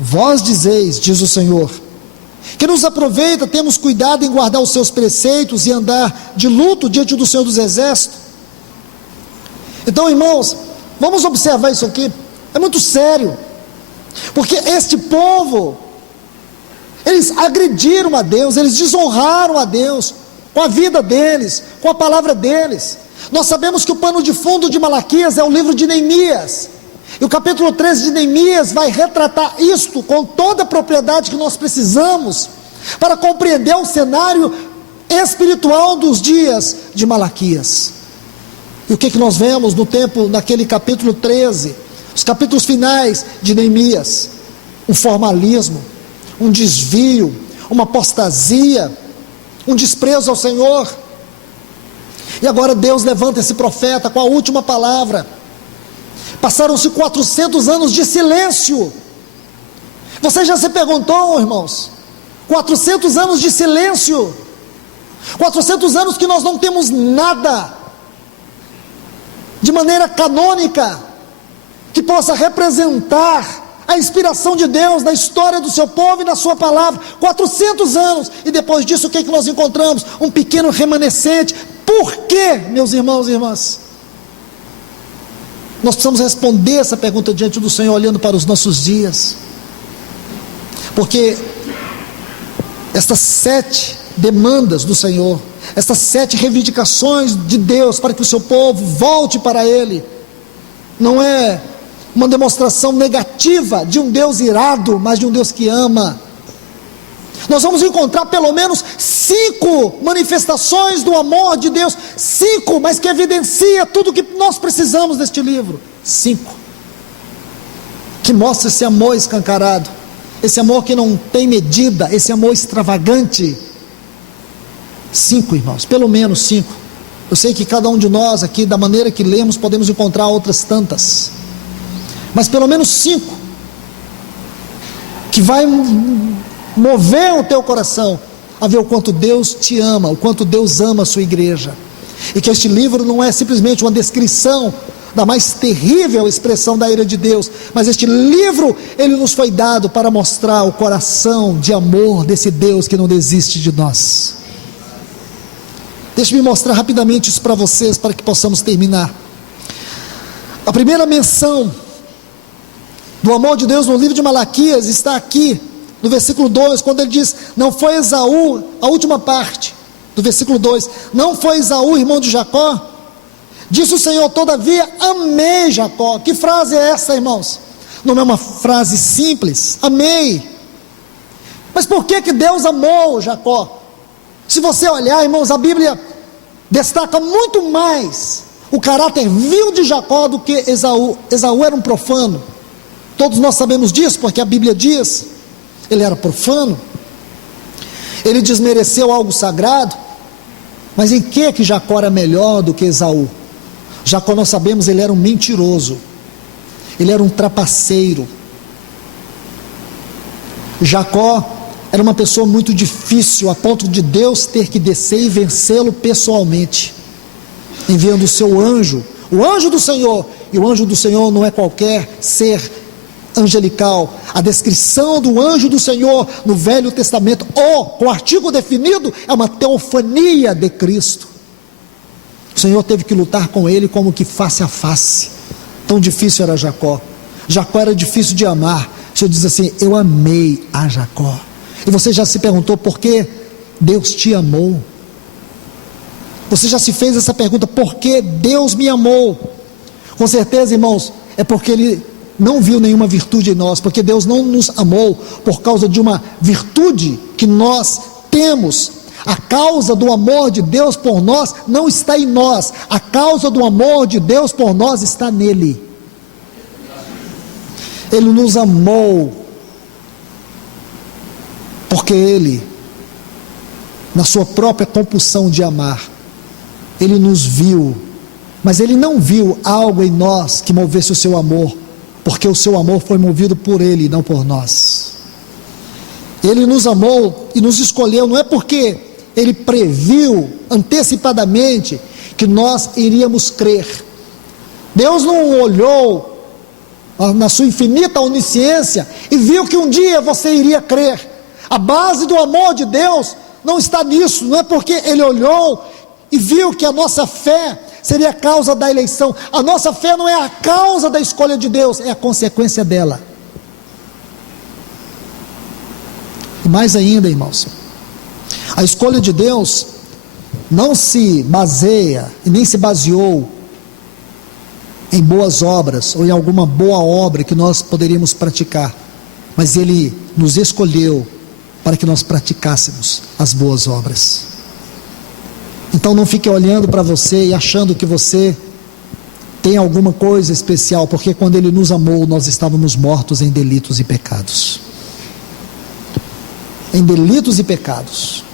Vós dizeis, diz o Senhor, que nos aproveita, temos cuidado em guardar os seus preceitos e andar de luto diante do Senhor dos Exércitos. Então, irmãos, vamos observar isso aqui, é muito sério, porque este povo, eles agrediram a Deus, eles desonraram a Deus, com a vida deles, com a palavra deles. Nós sabemos que o pano de fundo de Malaquias é o livro de Neemias, e o capítulo 13 de Neemias vai retratar isto com toda a propriedade que nós precisamos, para compreender o cenário espiritual dos dias de Malaquias. E o que nós vemos naquele capítulo 13, os capítulos finais de Neemias? Um formalismo, um desvio, uma apostasia, um desprezo ao Senhor. E agora Deus levanta esse profeta com a última palavra. Passaram-se 400 anos de silêncio. Você já se perguntou, irmãos? 400 anos de silêncio, 400 anos que nós não temos nada de maneira canônica que possa representar a inspiração de Deus na história do seu povo e na sua palavra. 400 anos, e depois disso o que nós encontramos? Um pequeno remanescente. Por quê, meus irmãos e irmãs? Nós precisamos responder essa pergunta diante do Senhor, olhando para os nossos dias, porque estas 7 demandas do Senhor, estas 7 reivindicações de Deus para que o seu povo volte para Ele, não é uma demonstração negativa de um Deus irado, mas de um Deus que ama. Nós vamos encontrar pelo menos 5 manifestações do amor de Deus, 5, mas que evidencia tudo o que nós precisamos neste livro. 5 que mostra esse amor escancarado, esse amor que não tem medida, esse amor extravagante. 5, irmãos, pelo menos 5. Eu sei que cada um de nós aqui, da maneira que lemos, podemos encontrar outras tantas, mas pelo menos 5 que vai mover o teu coração a ver o quanto Deus te ama, o quanto Deus ama a sua igreja, e que este livro não é simplesmente uma descrição da mais terrível expressão da ira de Deus, mas este livro, ele nos foi dado para mostrar o coração de amor desse Deus que não desiste de nós. Deixe-me mostrar rapidamente isso para vocês, para que possamos terminar. A primeira menção do amor de Deus no livro de Malaquias está aqui no versículo 2, quando ele diz: não foi Esaú, a última parte do versículo 2, não foi Esaú irmão de Jacó? Disse o Senhor, todavia amei Jacó. Que frase é essa, irmãos? Não é uma frase simples, amei. Mas por que Deus amou Jacó? Se você olhar, irmãos, a Bíblia destaca muito mais o caráter vil de Jacó do que Esaú. Esaú era um profano, todos nós sabemos disso, porque a Bíblia diz, ele era profano, ele desmereceu algo sagrado. Mas em que Jacó era melhor do que Esaú? Jacó, nós sabemos, ele era um mentiroso, ele era um trapaceiro. Jacó era uma pessoa muito difícil, a ponto de Deus ter que descer e vencê-lo pessoalmente, enviando o seu anjo, o anjo do Senhor. E o anjo do Senhor não é qualquer ser angelical. A descrição do anjo do Senhor no Velho Testamento, com o artigo definido, é uma teofania de Cristo. O Senhor teve que lutar com ele como que face a face. Tão difícil era Jacó. Jacó era difícil de amar. O Senhor diz assim: eu amei a Jacó. E você já se perguntou por que Deus te amou? Você já se fez essa pergunta: por que Deus me amou? Com certeza, irmãos, é porque Ele não viu nenhuma virtude em nós, porque Deus não nos amou por causa de uma virtude que nós temos. A causa do amor de Deus por nós não está em nós, a causa do amor de Deus por nós está nele. Ele nos amou, porque Ele, na sua própria compulsão de amar, Ele nos viu, mas Ele não viu algo em nós que movesse o seu amor, porque o seu amor foi movido por Ele e não por nós. Ele nos amou e nos escolheu, não é porque Ele previu antecipadamente que nós iríamos crer. Deus não olhou na sua infinita onisciência e viu que um dia você iria crer. A base do amor de Deus não está nisso, não é porque Ele olhou e viu que a nossa fé seria a causa da eleição. A nossa fé não é a causa da escolha de Deus, é a consequência dela. E mais ainda, irmãos, a escolha de Deus não se baseia e nem se baseou em boas obras ou em alguma boa obra que nós poderíamos praticar, mas Ele nos escolheu para que nós praticássemos as boas obras. Então não fique olhando para você e achando que você tem alguma coisa especial, porque quando Ele nos amou, nós estávamos mortos em delitos e pecados. Em delitos e pecados.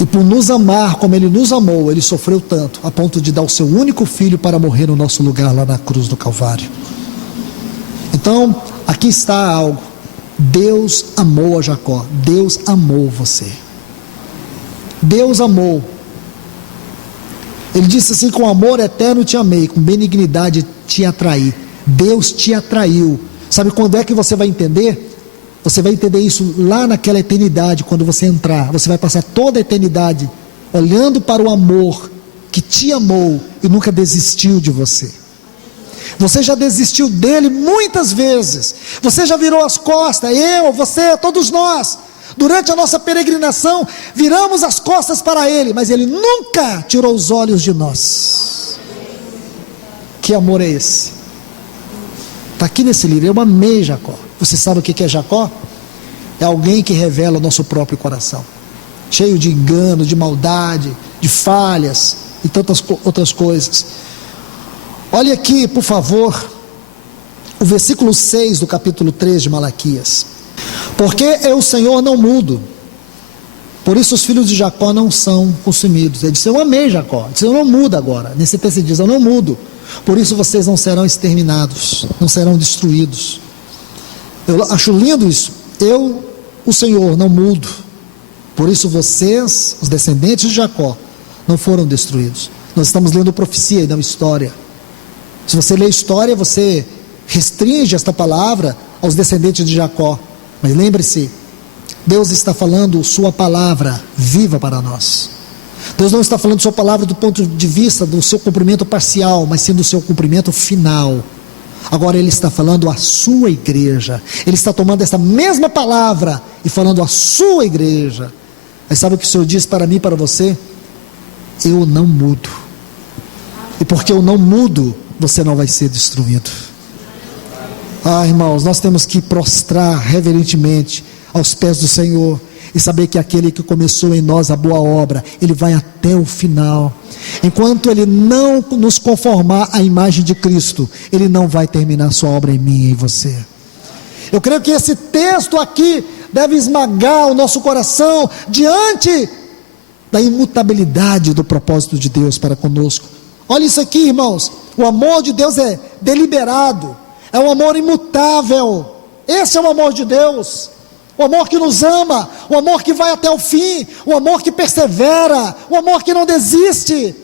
E por nos amar como Ele nos amou, Ele sofreu tanto, a ponto de dar o seu único filho para morrer no nosso lugar lá na cruz do Calvário. Então, aqui está algo. Deus amou a Jacó, Deus amou você. Deus amou. Ele disse assim: com amor eterno te amei, com benignidade te atraí. Deus te atraiu. Sabe quando é que você vai entender? Você vai entender isso lá naquela eternidade, quando você entrar. Você vai passar toda a eternidade olhando para o amor que te amou e nunca desistiu de você. Você já desistiu dele muitas vezes. Você já virou as costas, eu, você, todos nós. Durante a nossa peregrinação, viramos as costas para ele, mas ele nunca tirou os olhos de nós. Que amor é esse? Está aqui nesse livro. Eu amei Jacó. Você sabe o que é Jacó? É alguém que revela o nosso próprio coração, cheio de engano, de maldade, de falhas e tantas outras coisas. Olhe aqui, por favor, o versículo 6 do capítulo 3 de Malaquias. Porque eu, o Senhor, não mudo, por isso os filhos de Jacó não são consumidos. Ele disse: eu amei Jacó. Ele disse: eu não mudo agora. Nesse texto ele diz: eu não mudo, por isso vocês não serão exterminados, não serão destruídos. Eu acho lindo isso. Eu, o Senhor, não mudo, por isso vocês, os descendentes de Jacó, não foram destruídos. Nós estamos lendo profecia e não história. Se você lê história, você restringe esta palavra aos descendentes de Jacó. Mas lembre-se, Deus está falando sua palavra viva para nós. Deus não está falando sua palavra do ponto de vista do seu cumprimento parcial, mas sim do seu cumprimento final. Agora Ele está falando à sua igreja. Ele está tomando essa mesma palavra e falando à sua igreja. Mas sabe o que o Senhor diz para mim e para você? Eu não mudo. E porque eu não mudo, você não vai ser destruído. Ah, irmãos, nós temos que prostrar reverentemente aos pés do Senhor e saber que aquele que começou em nós a boa obra, Ele vai até o final. Enquanto Ele não nos conformar à imagem de Cristo, Ele não vai terminar sua obra em mim e em você. Eu creio que esse texto aqui deve esmagar o nosso coração diante da imutabilidade do propósito de Deus para conosco. Olha isso aqui, irmãos. O amor de Deus é deliberado, é um amor imutável. Esse é o amor de Deus, o amor que nos ama, o amor que vai até o fim, o amor que persevera, o amor que não desiste.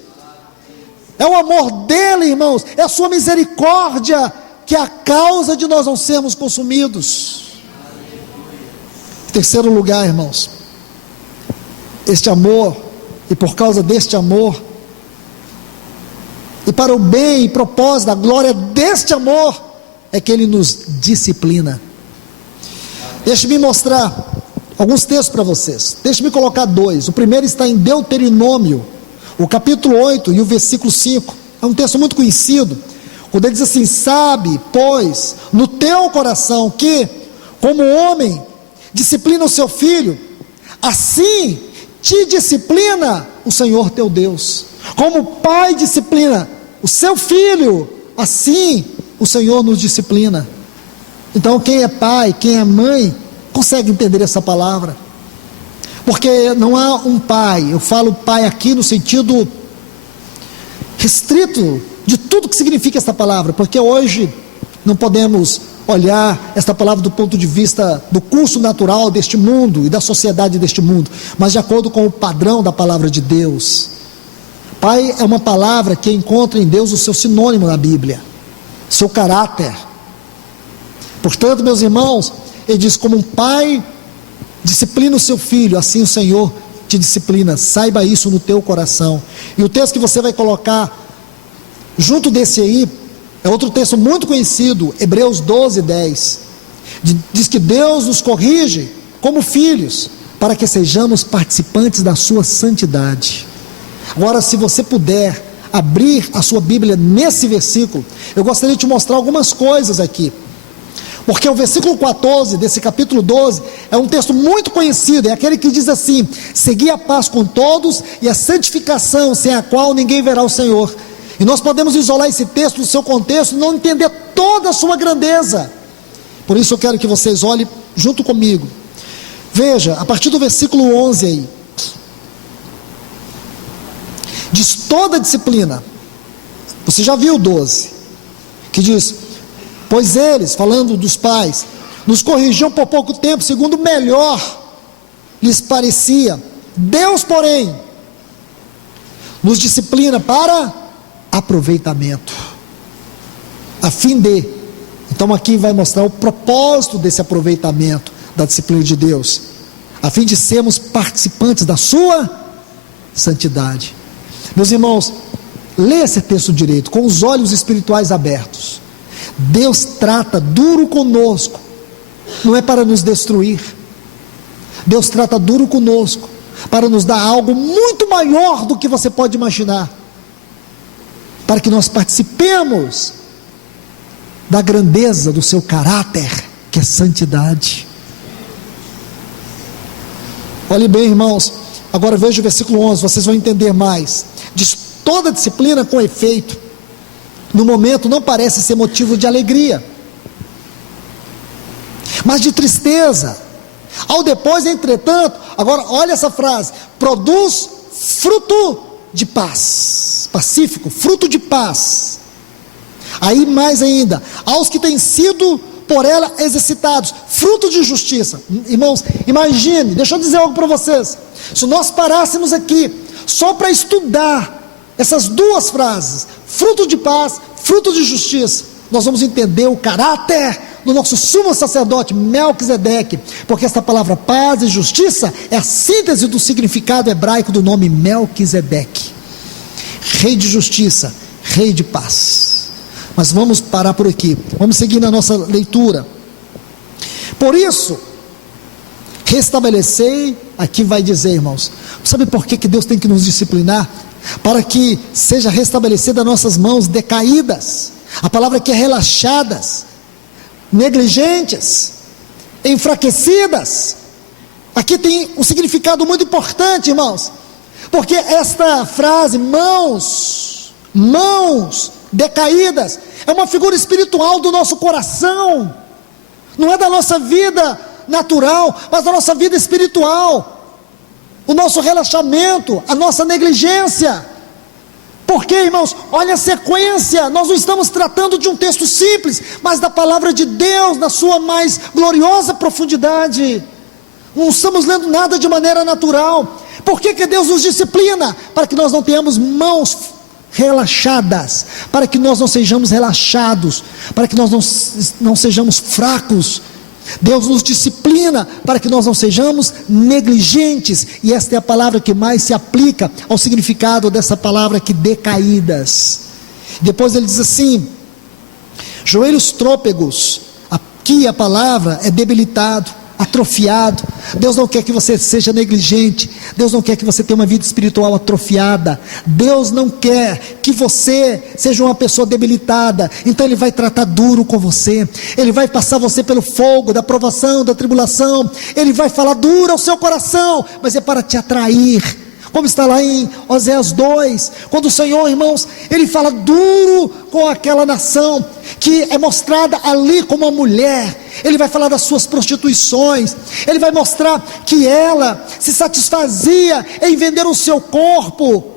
É o amor dele, irmãos, é a sua misericórdia que é a causa de nós não sermos consumidos. Em terceiro lugar, irmãos, este amor, e por causa deste amor, e para o bem e propósito da glória deste amor, é que Ele nos disciplina. Deixe-me mostrar alguns textos para vocês. Deixe-me colocar dois. O primeiro está em Deuteronômio, o capítulo 8 e o versículo 5. É um texto muito conhecido, quando ele diz assim: sabe, pois, no teu coração que, como homem disciplina o seu filho, assim te disciplina o Senhor teu Deus. Como pai disciplina o seu filho, assim o Senhor nos disciplina. Então quem é pai, quem é mãe, consegue entender essa palavra, porque não há um pai, eu falo pai aqui no sentido restrito de tudo que significa esta palavra, porque hoje não podemos olhar esta palavra do ponto de vista do curso natural deste mundo e da sociedade deste mundo, mas de acordo com o padrão da palavra de Deus. Pai é uma palavra que encontra em Deus o seu sinônimo na Bíblia, seu caráter. Portanto, meus irmãos, ele diz: como um pai disciplina o seu filho, assim o Senhor te disciplina. Saiba isso no teu coração. E o texto que você vai colocar junto desse aí é outro texto muito conhecido, Hebreus 12:10. Diz que Deus nos corrige como filhos, para que sejamos participantes da sua santidade. Agora, se você puder abrir a sua Bíblia nesse versículo, eu gostaria de te mostrar algumas coisas aqui, porque o versículo 14 desse capítulo 12 é um texto muito conhecido, é aquele que diz assim: segui a paz com todos e a santificação, sem a qual ninguém verá o Senhor. E nós podemos isolar esse texto do seu contexto e não entender toda a sua grandeza. Por isso eu quero que vocês olhem junto comigo. Veja, a partir do versículo 11 aí, diz toda disciplina. Você já viu o 12, que diz: pois eles, falando dos pais, nos corrigiam por pouco tempo, segundo melhor lhes parecia. Deus, porém, nos disciplina para aproveitamento, a fim de... Então aqui vai mostrar o propósito desse aproveitamento da disciplina de Deus, a fim de sermos participantes da sua santidade. Meus irmãos, leia esse texto direito, com os olhos espirituais abertos. Deus trata duro conosco, não é para nos destruir. Deus trata duro conosco para nos dar algo muito maior do que você pode imaginar, para que nós participemos da grandeza do seu caráter, que é santidade. Olhe bem, irmãos, agora veja o versículo 11, vocês vão entender mais. Diz: toda disciplina com efeito, no momento não parece ser motivo de alegria, mas de tristeza. Ao depois, entretanto, agora olha essa frase: produz fruto de paz, pacífico, fruto de paz. Aí mais ainda, aos que têm sido por ela exercitados, fruto de justiça. Irmãos, imagine, deixa eu dizer algo para vocês, se nós parássemos aqui só para estudar essas duas frases, fruto de paz, fruto de justiça, nós vamos entender o caráter do nosso sumo sacerdote Melquisedeque, porque esta palavra paz e justiça é a síntese do significado hebraico do nome Melquisedeque, rei de justiça, rei de paz. Mas vamos parar por aqui, vamos seguir na nossa leitura. Por isso, restabelecei, aqui vai dizer, irmãos, sabe por que Deus tem que nos disciplinar? Para que seja restabelecida nossas mãos decaídas, a palavra aqui é relaxadas, negligentes, enfraquecidas. Aqui tem um significado muito importante, irmãos, porque esta frase, mãos decaídas, é uma figura espiritual do nosso coração, não é da nossa vida natural, mas da nossa vida espiritual, o nosso relaxamento, a nossa negligência. Porque, irmãos, olha a sequência, nós não estamos tratando de um texto simples, mas da palavra de Deus na sua mais gloriosa profundidade. Não estamos lendo nada de maneira natural. Por que Deus nos disciplina? Para que nós não tenhamos mãos relaxadas, para que nós não sejamos relaxados, para que nós não sejamos fracos. Deus nos disciplina para que nós não sejamos negligentes, e esta é a palavra que mais se aplica ao significado dessa palavra aqui, decaídas. Depois ele diz assim: joelhos trôpegos, aqui a palavra é debilitado, atrofiado. Deus não quer que você seja negligente. Deus não quer que você tenha uma vida espiritual atrofiada. Deus não quer que você seja uma pessoa debilitada. Então Ele vai tratar duro com você. Ele vai passar você pelo fogo da provação, da tribulação. Ele vai falar duro ao seu coração, mas é para te atrair. Como está lá em Oséias 2, quando o Senhor, irmãos, Ele fala duro com aquela nação, que é mostrada ali como uma mulher. Ele vai falar das suas prostituições. Ele vai mostrar que ela se satisfazia em vender o seu corpo,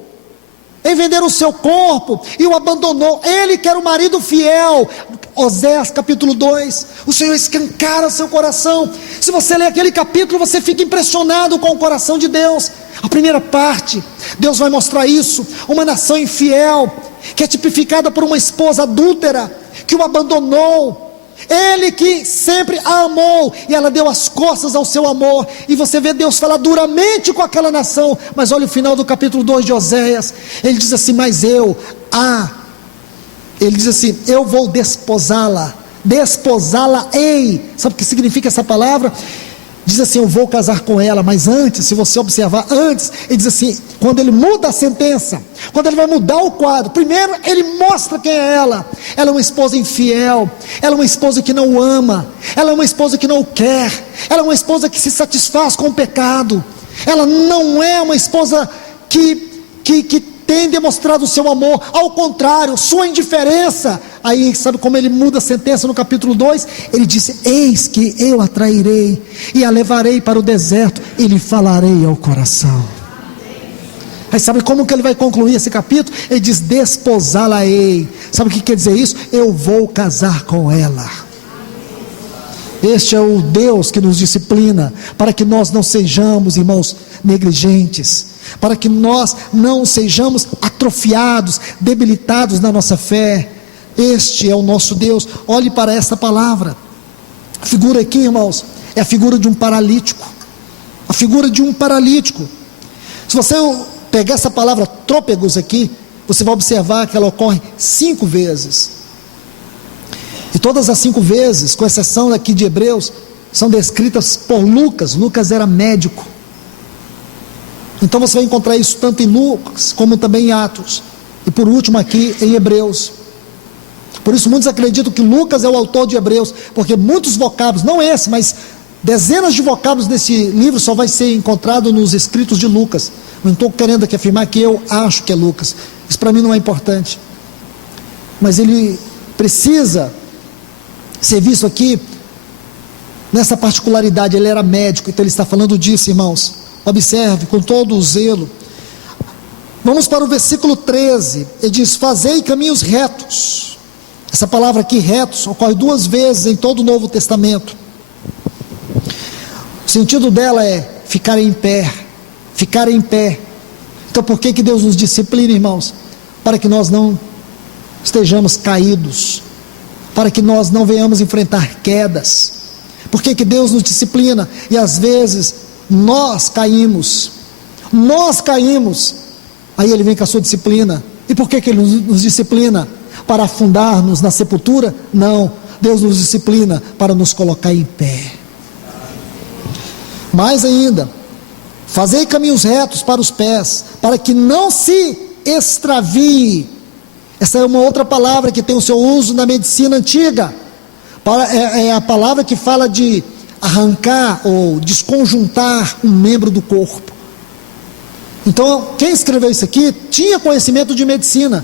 e o abandonou. Ele que era o marido fiel. Oséias capítulo 2, o Senhor escancara seu coração. Se você ler aquele capítulo, você fica impressionado com o coração de Deus. A primeira parte, Deus vai mostrar isso, uma nação infiel, que é tipificada por uma esposa adúltera, que o abandonou. Ele que sempre a amou, e ela deu as costas ao seu amor. E você vê Deus falar duramente com aquela nação. Mas olha o final do capítulo 2 de Oséias. Ele diz assim: mas ele diz assim: eu vou desposá-la-ei. Sabe o que significa essa palavra? Diz assim: eu vou casar com ela. Mas antes, se você observar antes, ele diz assim, quando ele muda a sentença, quando ele vai mudar o quadro, primeiro ele mostra quem é ela. Ela é uma esposa infiel, ela é uma esposa que não o ama, ela é uma esposa que não o quer, ela é uma esposa que se satisfaz com o pecado, ela não é uma esposa que tem demonstrado o seu amor, ao contrário, sua indiferença. Aí sabe como ele muda a sentença no capítulo 2? Ele disse: eis que eu a trairei, e a levarei para o deserto, e lhe falarei ao coração. Aí sabe como que ele vai concluir esse capítulo? Ele diz: desposá-la-ei. Sabe o que quer dizer isso? Eu vou casar com ela. Este é o Deus que nos disciplina, para que nós não sejamos, irmãos, negligentes, para que nós não sejamos atrofiados, debilitados na nossa fé. Este é o nosso Deus. Olhe para essa palavra. A figura aqui, irmãos, é a figura de um paralítico. A figura de um paralítico. Se você pegar essa palavra trópegos aqui, você vai observar que ela ocorre 5 vezes. E todas as 5 vezes, com exceção aqui de Hebreus, são descritas por Lucas. Lucas era médico. Então você vai encontrar isso tanto em Lucas, como também em Atos. E por último aqui em Hebreus. Por isso muitos acreditam que Lucas é o autor de Hebreus, porque muitos vocábulos, não esse, mas dezenas de vocábulos nesse livro só vai ser encontrado nos escritos de Lucas. Não estou querendo aqui afirmar que eu acho que é Lucas. Isso para mim não é importante. Mas ele precisa ser visto aqui nessa particularidade. Ele era médico, então ele está falando disso, irmãos. Observe com todo o zelo. Vamos para o versículo 13. Ele diz: fazei caminhos retos. Essa palavra aqui, retos, ocorre 2 vezes em todo o Novo Testamento. O sentido dela é ficar em pé. Ficar em pé. Então por que Deus nos disciplina, irmãos? Para que nós não estejamos caídos, para que nós não venhamos enfrentar quedas. Por que Deus nos disciplina? E às vezes nós caímos, aí Ele vem com a sua disciplina. E por que Ele nos disciplina? Para afundar-nos na sepultura? Não, Deus nos disciplina para nos colocar em pé. Mais ainda, fazei caminhos retos para os pés, para que não se extravie. Essa é uma outra palavra que tem o seu uso na medicina antiga. É a palavra que fala de arrancar ou desconjuntar um membro do corpo. Então, quem escreveu isso aqui tinha conhecimento de medicina.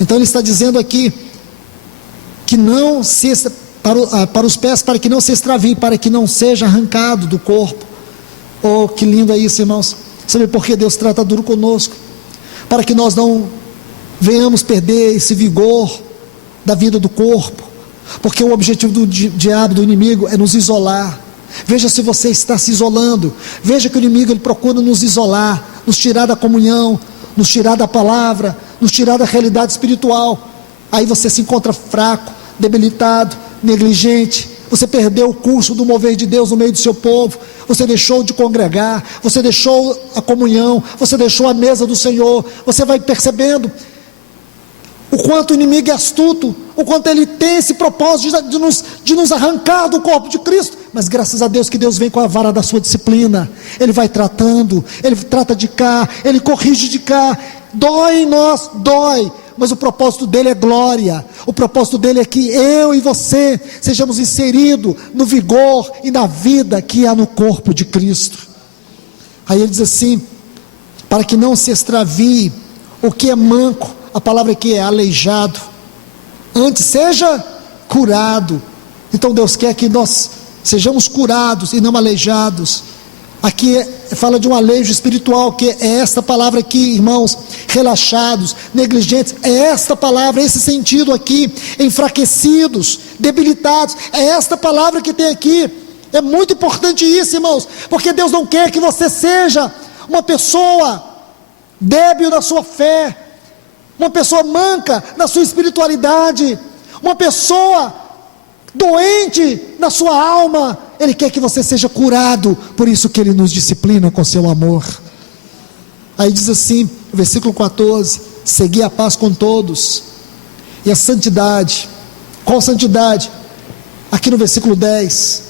Então ele está dizendo aqui que não se para os pés, para que não se extravie, para que não seja arrancado do corpo. Oh, que lindo é isso, irmãos. Sabe por que Deus trata duro conosco? Para que nós não venhamos perder esse vigor da vida do corpo. Porque o objetivo do diabo, do inimigo, é nos isolar. Veja se você está se isolando. Veja que o inimigo ele procura nos isolar, nos tirar da comunhão, nos tirar da palavra, nos tirar da realidade espiritual. Aí você se encontra fraco, debilitado, negligente. Você perdeu o curso do mover de Deus no meio do seu povo. Você deixou de congregar, você deixou a comunhão, você deixou a mesa do Senhor. Você vai percebendo o quanto o inimigo é astuto, o quanto ele tem esse propósito de nos arrancar do corpo de Cristo, mas graças a Deus que Deus vem com a vara da sua disciplina. Ele vai tratando, Ele trata de cá, Ele corrige de cá. Dói em nós, dói, mas o propósito dele é glória. O propósito dele é que eu e você sejamos inseridos no vigor e na vida que há no corpo de Cristo. Aí ele diz assim: para que não se extravie o que é manco, a palavra aqui é aleijado, antes seja curado. Então Deus quer que nós sejamos curados e não aleijados. Aqui fala de um alejo espiritual, que é esta palavra aqui, irmãos, relaxados, negligentes, é esta palavra, esse sentido aqui, enfraquecidos, debilitados, é esta palavra que tem aqui. É muito importante isso, irmãos, porque Deus não quer que você seja uma pessoa débil na sua fé, uma pessoa manca na sua espiritualidade, uma pessoa doente na sua alma. Ele quer que você seja curado, por isso que Ele nos disciplina com seu amor. Aí diz assim, versículo 14: segui a paz com todos, e a santidade. Qual santidade? Aqui no versículo 10,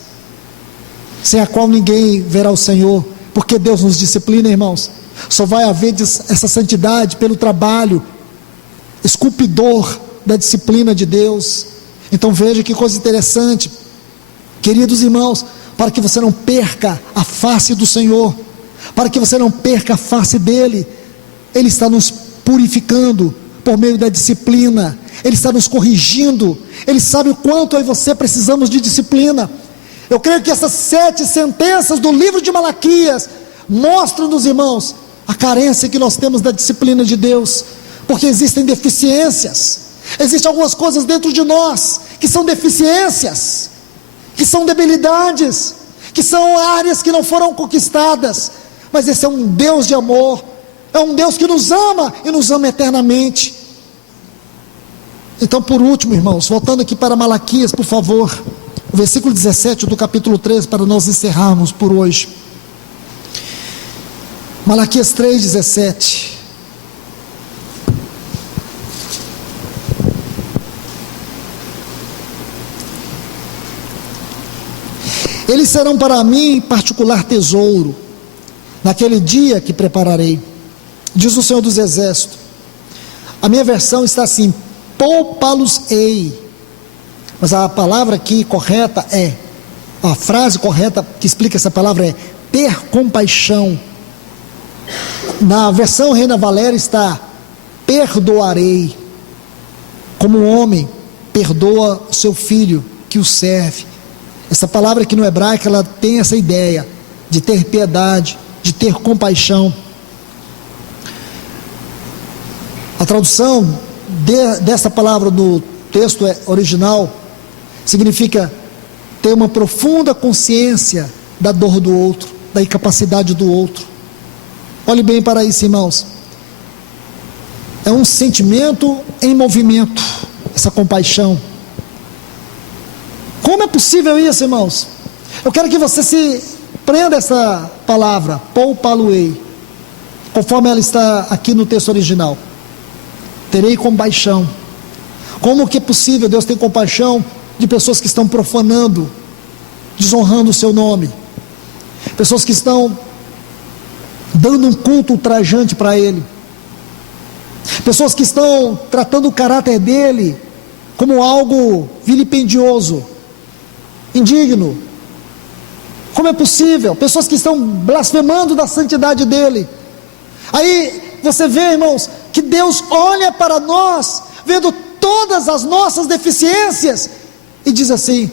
sem a qual ninguém verá o Senhor. Porque Deus nos disciplina, irmãos. Só vai haver essa santidade pelo trabalho esculpidor da disciplina de Deus. Então veja que coisa interessante, queridos irmãos, para que você não perca a face do Senhor, para que você não perca a face dEle, Ele está nos purificando por meio da disciplina, Ele está nos corrigindo, Ele sabe o quanto eu e você precisamos de disciplina. Eu creio que essas 7 sentenças do livro de Malaquias mostram-nos, irmãos, a carência que nós temos da disciplina de Deus, porque existem deficiências. Existem algumas coisas dentro de nós que são deficiências, que são debilidades, que são áreas que não foram conquistadas. Mas esse é um Deus de amor, é um Deus que nos ama e nos ama eternamente. Então, por último, irmãos, voltando aqui para Malaquias, por favor, o versículo 17 do capítulo 3, para nós encerrarmos por hoje. Malaquias 3:17. Eles serão para mim particular tesouro, naquele dia que prepararei, diz o Senhor dos Exércitos. A minha versão está assim: poupá-los-ei. Mas a palavra aqui correta é, a frase correta que explica essa palavra é ter compaixão. Na versão Reina Valera está perdoarei, como um homem perdoa o seu filho que o serve. Essa palavra aqui no hebraico, ela tem essa ideia de ter piedade, de ter compaixão. A tradução dessa palavra no texto original significa ter uma profunda consciência da dor do outro, da incapacidade do outro. Olhe bem para isso, irmãos. É um sentimento em movimento, essa compaixão. Como é possível isso, irmãos? Eu quero que você se prenda essa palavra, poupá-lo-ei, conforme ela está aqui no texto original. Terei compaixão. Como que é possível Deus ter compaixão de pessoas que estão profanando, desonrando o seu nome, pessoas que estão dando um culto ultrajante para Ele, pessoas que estão tratando o caráter dEle como algo vilipendioso, indigno? Como é possível? Pessoas que estão blasfemando da santidade dEle. Aí você vê, irmãos, que Deus olha para nós, vendo todas as nossas deficiências, e diz assim: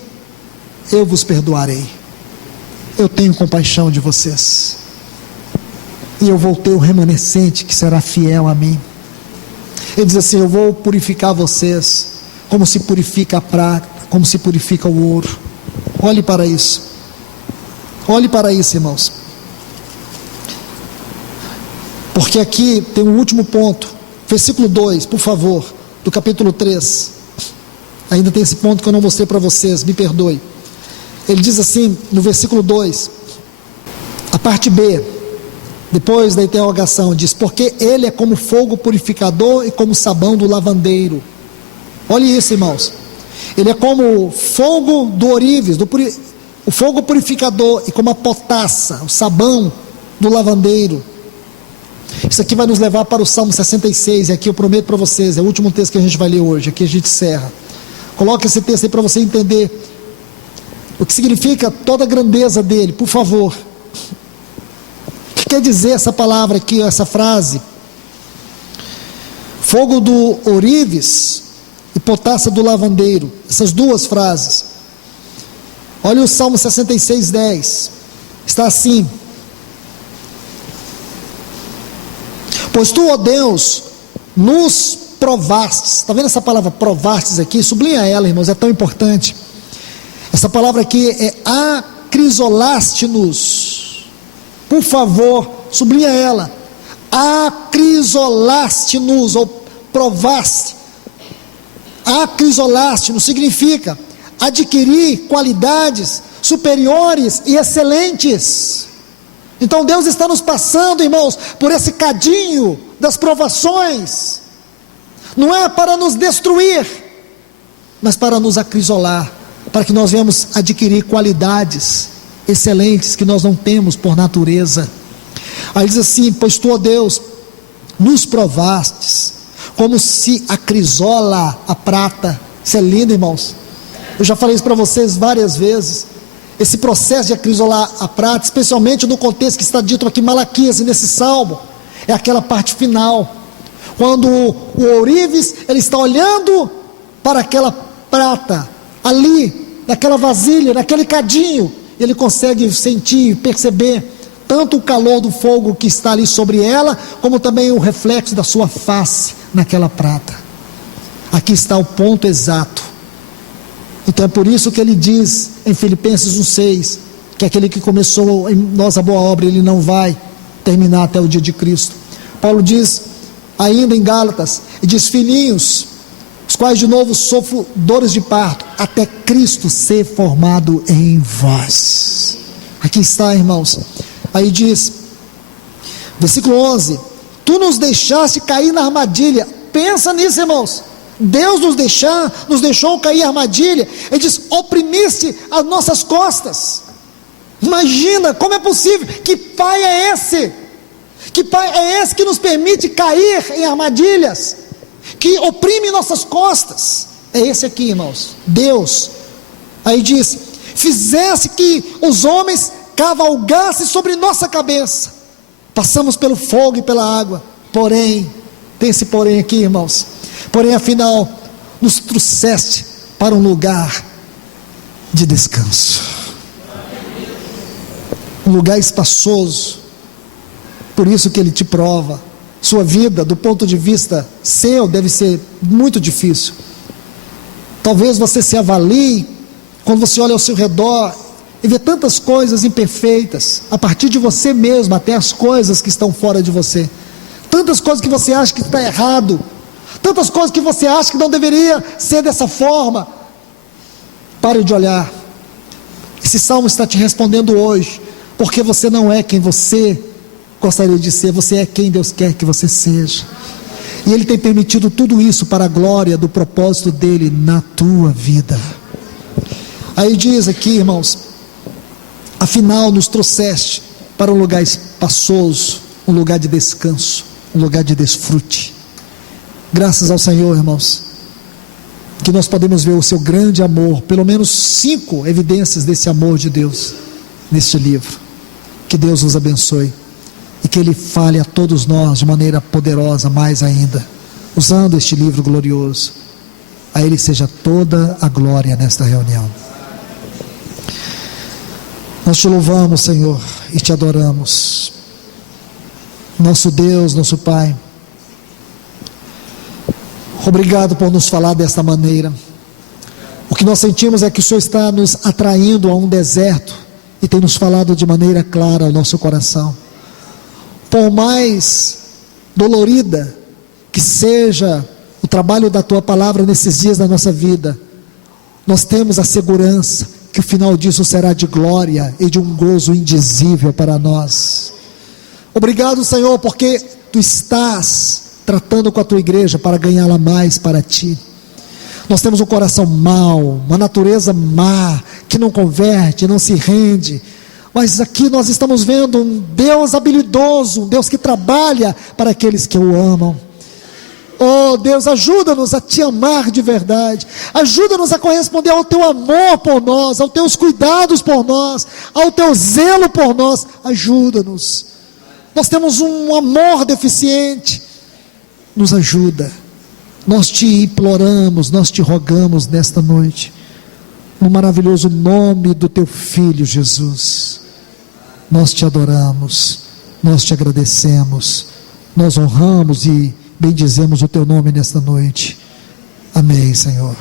eu vos perdoarei, eu tenho compaixão de vocês, e eu vou ter o remanescente que será fiel a mim. Ele diz assim: eu vou purificar vocês, como se purifica a prata, como se purifica o ouro. Olhe para isso, olhe para isso, irmãos, porque aqui tem um último ponto, versículo 2, por favor, do capítulo 3, ainda tem esse ponto que eu não mostrei para vocês, me perdoe. Ele diz assim, no versículo 2, a parte B, depois da interrogação, diz: porque ele é como fogo purificador e como sabão do lavandeiro. Olhe isso, irmãos, ele é como fogo do ourives, o fogo purificador e como a potassa, o sabão do lavandeiro. Isso aqui vai nos levar para o Salmo 66, e aqui eu prometo para vocês, é o último texto que a gente vai ler hoje, aqui a gente encerra. Coloque esse texto aí para você entender o que significa toda a grandeza dele, por favor. O que quer dizer essa palavra aqui, essa frase? Fogo do ourives e potassa do lavandeiro, essas duas frases. Olha o Salmo 66, 10, está assim: pois tu, ó Deus, nos provastes. Está vendo essa palavra provastes aqui? Sublinha ela, irmãos, é tão importante. Essa palavra aqui é acrisolaste-nos. Por favor, sublinha ela. Acrisolaste-nos, ou provaste. Acrisolaste-nos significa adquirir qualidades superiores e excelentes. Então Deus está nos passando, irmãos, por esse cadinho das provações. Não é para nos destruir, mas para nos acrisolar, para que nós venhamos adquirir qualidades excelentes que nós não temos por natureza. Aí diz assim: pois tu, ó Deus, nos provastes, como se acrisola a prata. Isso é lindo, irmãos. Eu já falei isso para vocês várias vezes. Esse processo de acrisolar a prata, especialmente no contexto que está dito aqui em Malaquias e nesse salmo, é aquela parte final, quando o ourives, ele está olhando para aquela prata, ali, naquela vasilha, naquele cadinho, ele consegue sentir, perceber, tanto o calor do fogo que está ali sobre ela, como também o reflexo da sua face naquela prata. Aqui está o ponto exato. Então é por isso que ele diz em Filipenses 1,6, que aquele que começou em nós a boa obra, ele não vai terminar até o dia de Cristo. Paulo diz ainda em Gálatas, e diz: filhinhos, os quais de novo sofro dores de parto, até Cristo ser formado em vós. Aqui está, irmãos. Aí diz, versículo 11: tu nos deixaste cair na armadilha. Pensa nisso, irmãos. Deus nos deixou cair a armadilha. Ele diz: oprimiste as nossas costas. Imagina, como é possível? Que pai é esse? Que pai é esse que nos permite cair em armadilhas, que oprime nossas costas? É esse aqui, irmãos, Deus. Aí diz: fizesse que os homens cavalgassem sobre nossa cabeça. Passamos pelo fogo e pela água, porém, tem esse porém aqui, irmãos, porém afinal nos trouxeste para um lugar de descanso, um lugar espaçoso. Por isso que ele te prova. Sua vida, do ponto de vista seu, deve ser muito difícil. Talvez você se avalie quando você olha ao seu redor e vê tantas coisas imperfeitas, a partir de você mesmo, até as coisas que estão fora de você, tantas coisas que você acha que está errado, tantas coisas que você acha que não deveria ser dessa forma. Pare de olhar. Esse salmo está te respondendo hoje, porque você não é quem você gostaria de ser, você é quem Deus quer que você seja, e Ele tem permitido tudo isso para a glória do propósito dEle na tua vida. Aí diz aqui, irmãos, afinal nos trouxeste para um lugar espaçoso, um lugar de descanso, um lugar de desfrute. Graças ao Senhor, irmãos, que nós podemos ver o seu grande amor, pelo menos 5 evidências desse amor de Deus neste livro. Que Deus nos abençoe e que Ele fale a todos nós de maneira poderosa, mais ainda, usando este livro glorioso. A Ele seja toda a glória nesta reunião. Nós te louvamos, Senhor, e te adoramos, nosso Deus, nosso Pai. Obrigado por nos falar desta maneira. O que nós sentimos é que o Senhor está nos atraindo a um deserto e tem nos falado de maneira clara ao nosso coração. Por mais dolorida que seja o trabalho da Tua Palavra nesses dias da nossa vida, nós temos a segurança que o final disso será de glória e de um gozo indizível para nós. Obrigado, Senhor, porque Tu estás tratando com a Tua igreja para ganhá-la mais para Ti. Nós temos um coração mau, uma natureza má, que não converte, não se rende. Mas aqui nós estamos vendo um Deus habilidoso, um Deus que trabalha para aqueles que o amam. Oh Deus, ajuda-nos a te amar de verdade, ajuda-nos a corresponder ao teu amor por nós, aos teus cuidados por nós, ao teu zelo por nós. Ajuda-nos. Nós temos um amor deficiente, nos ajuda. Nós te imploramos, nós te rogamos nesta noite, no maravilhoso nome do teu Filho Jesus. Nós te adoramos, nós te agradecemos, nós honramos e bendizemos o teu nome nesta noite. Amém, Senhor.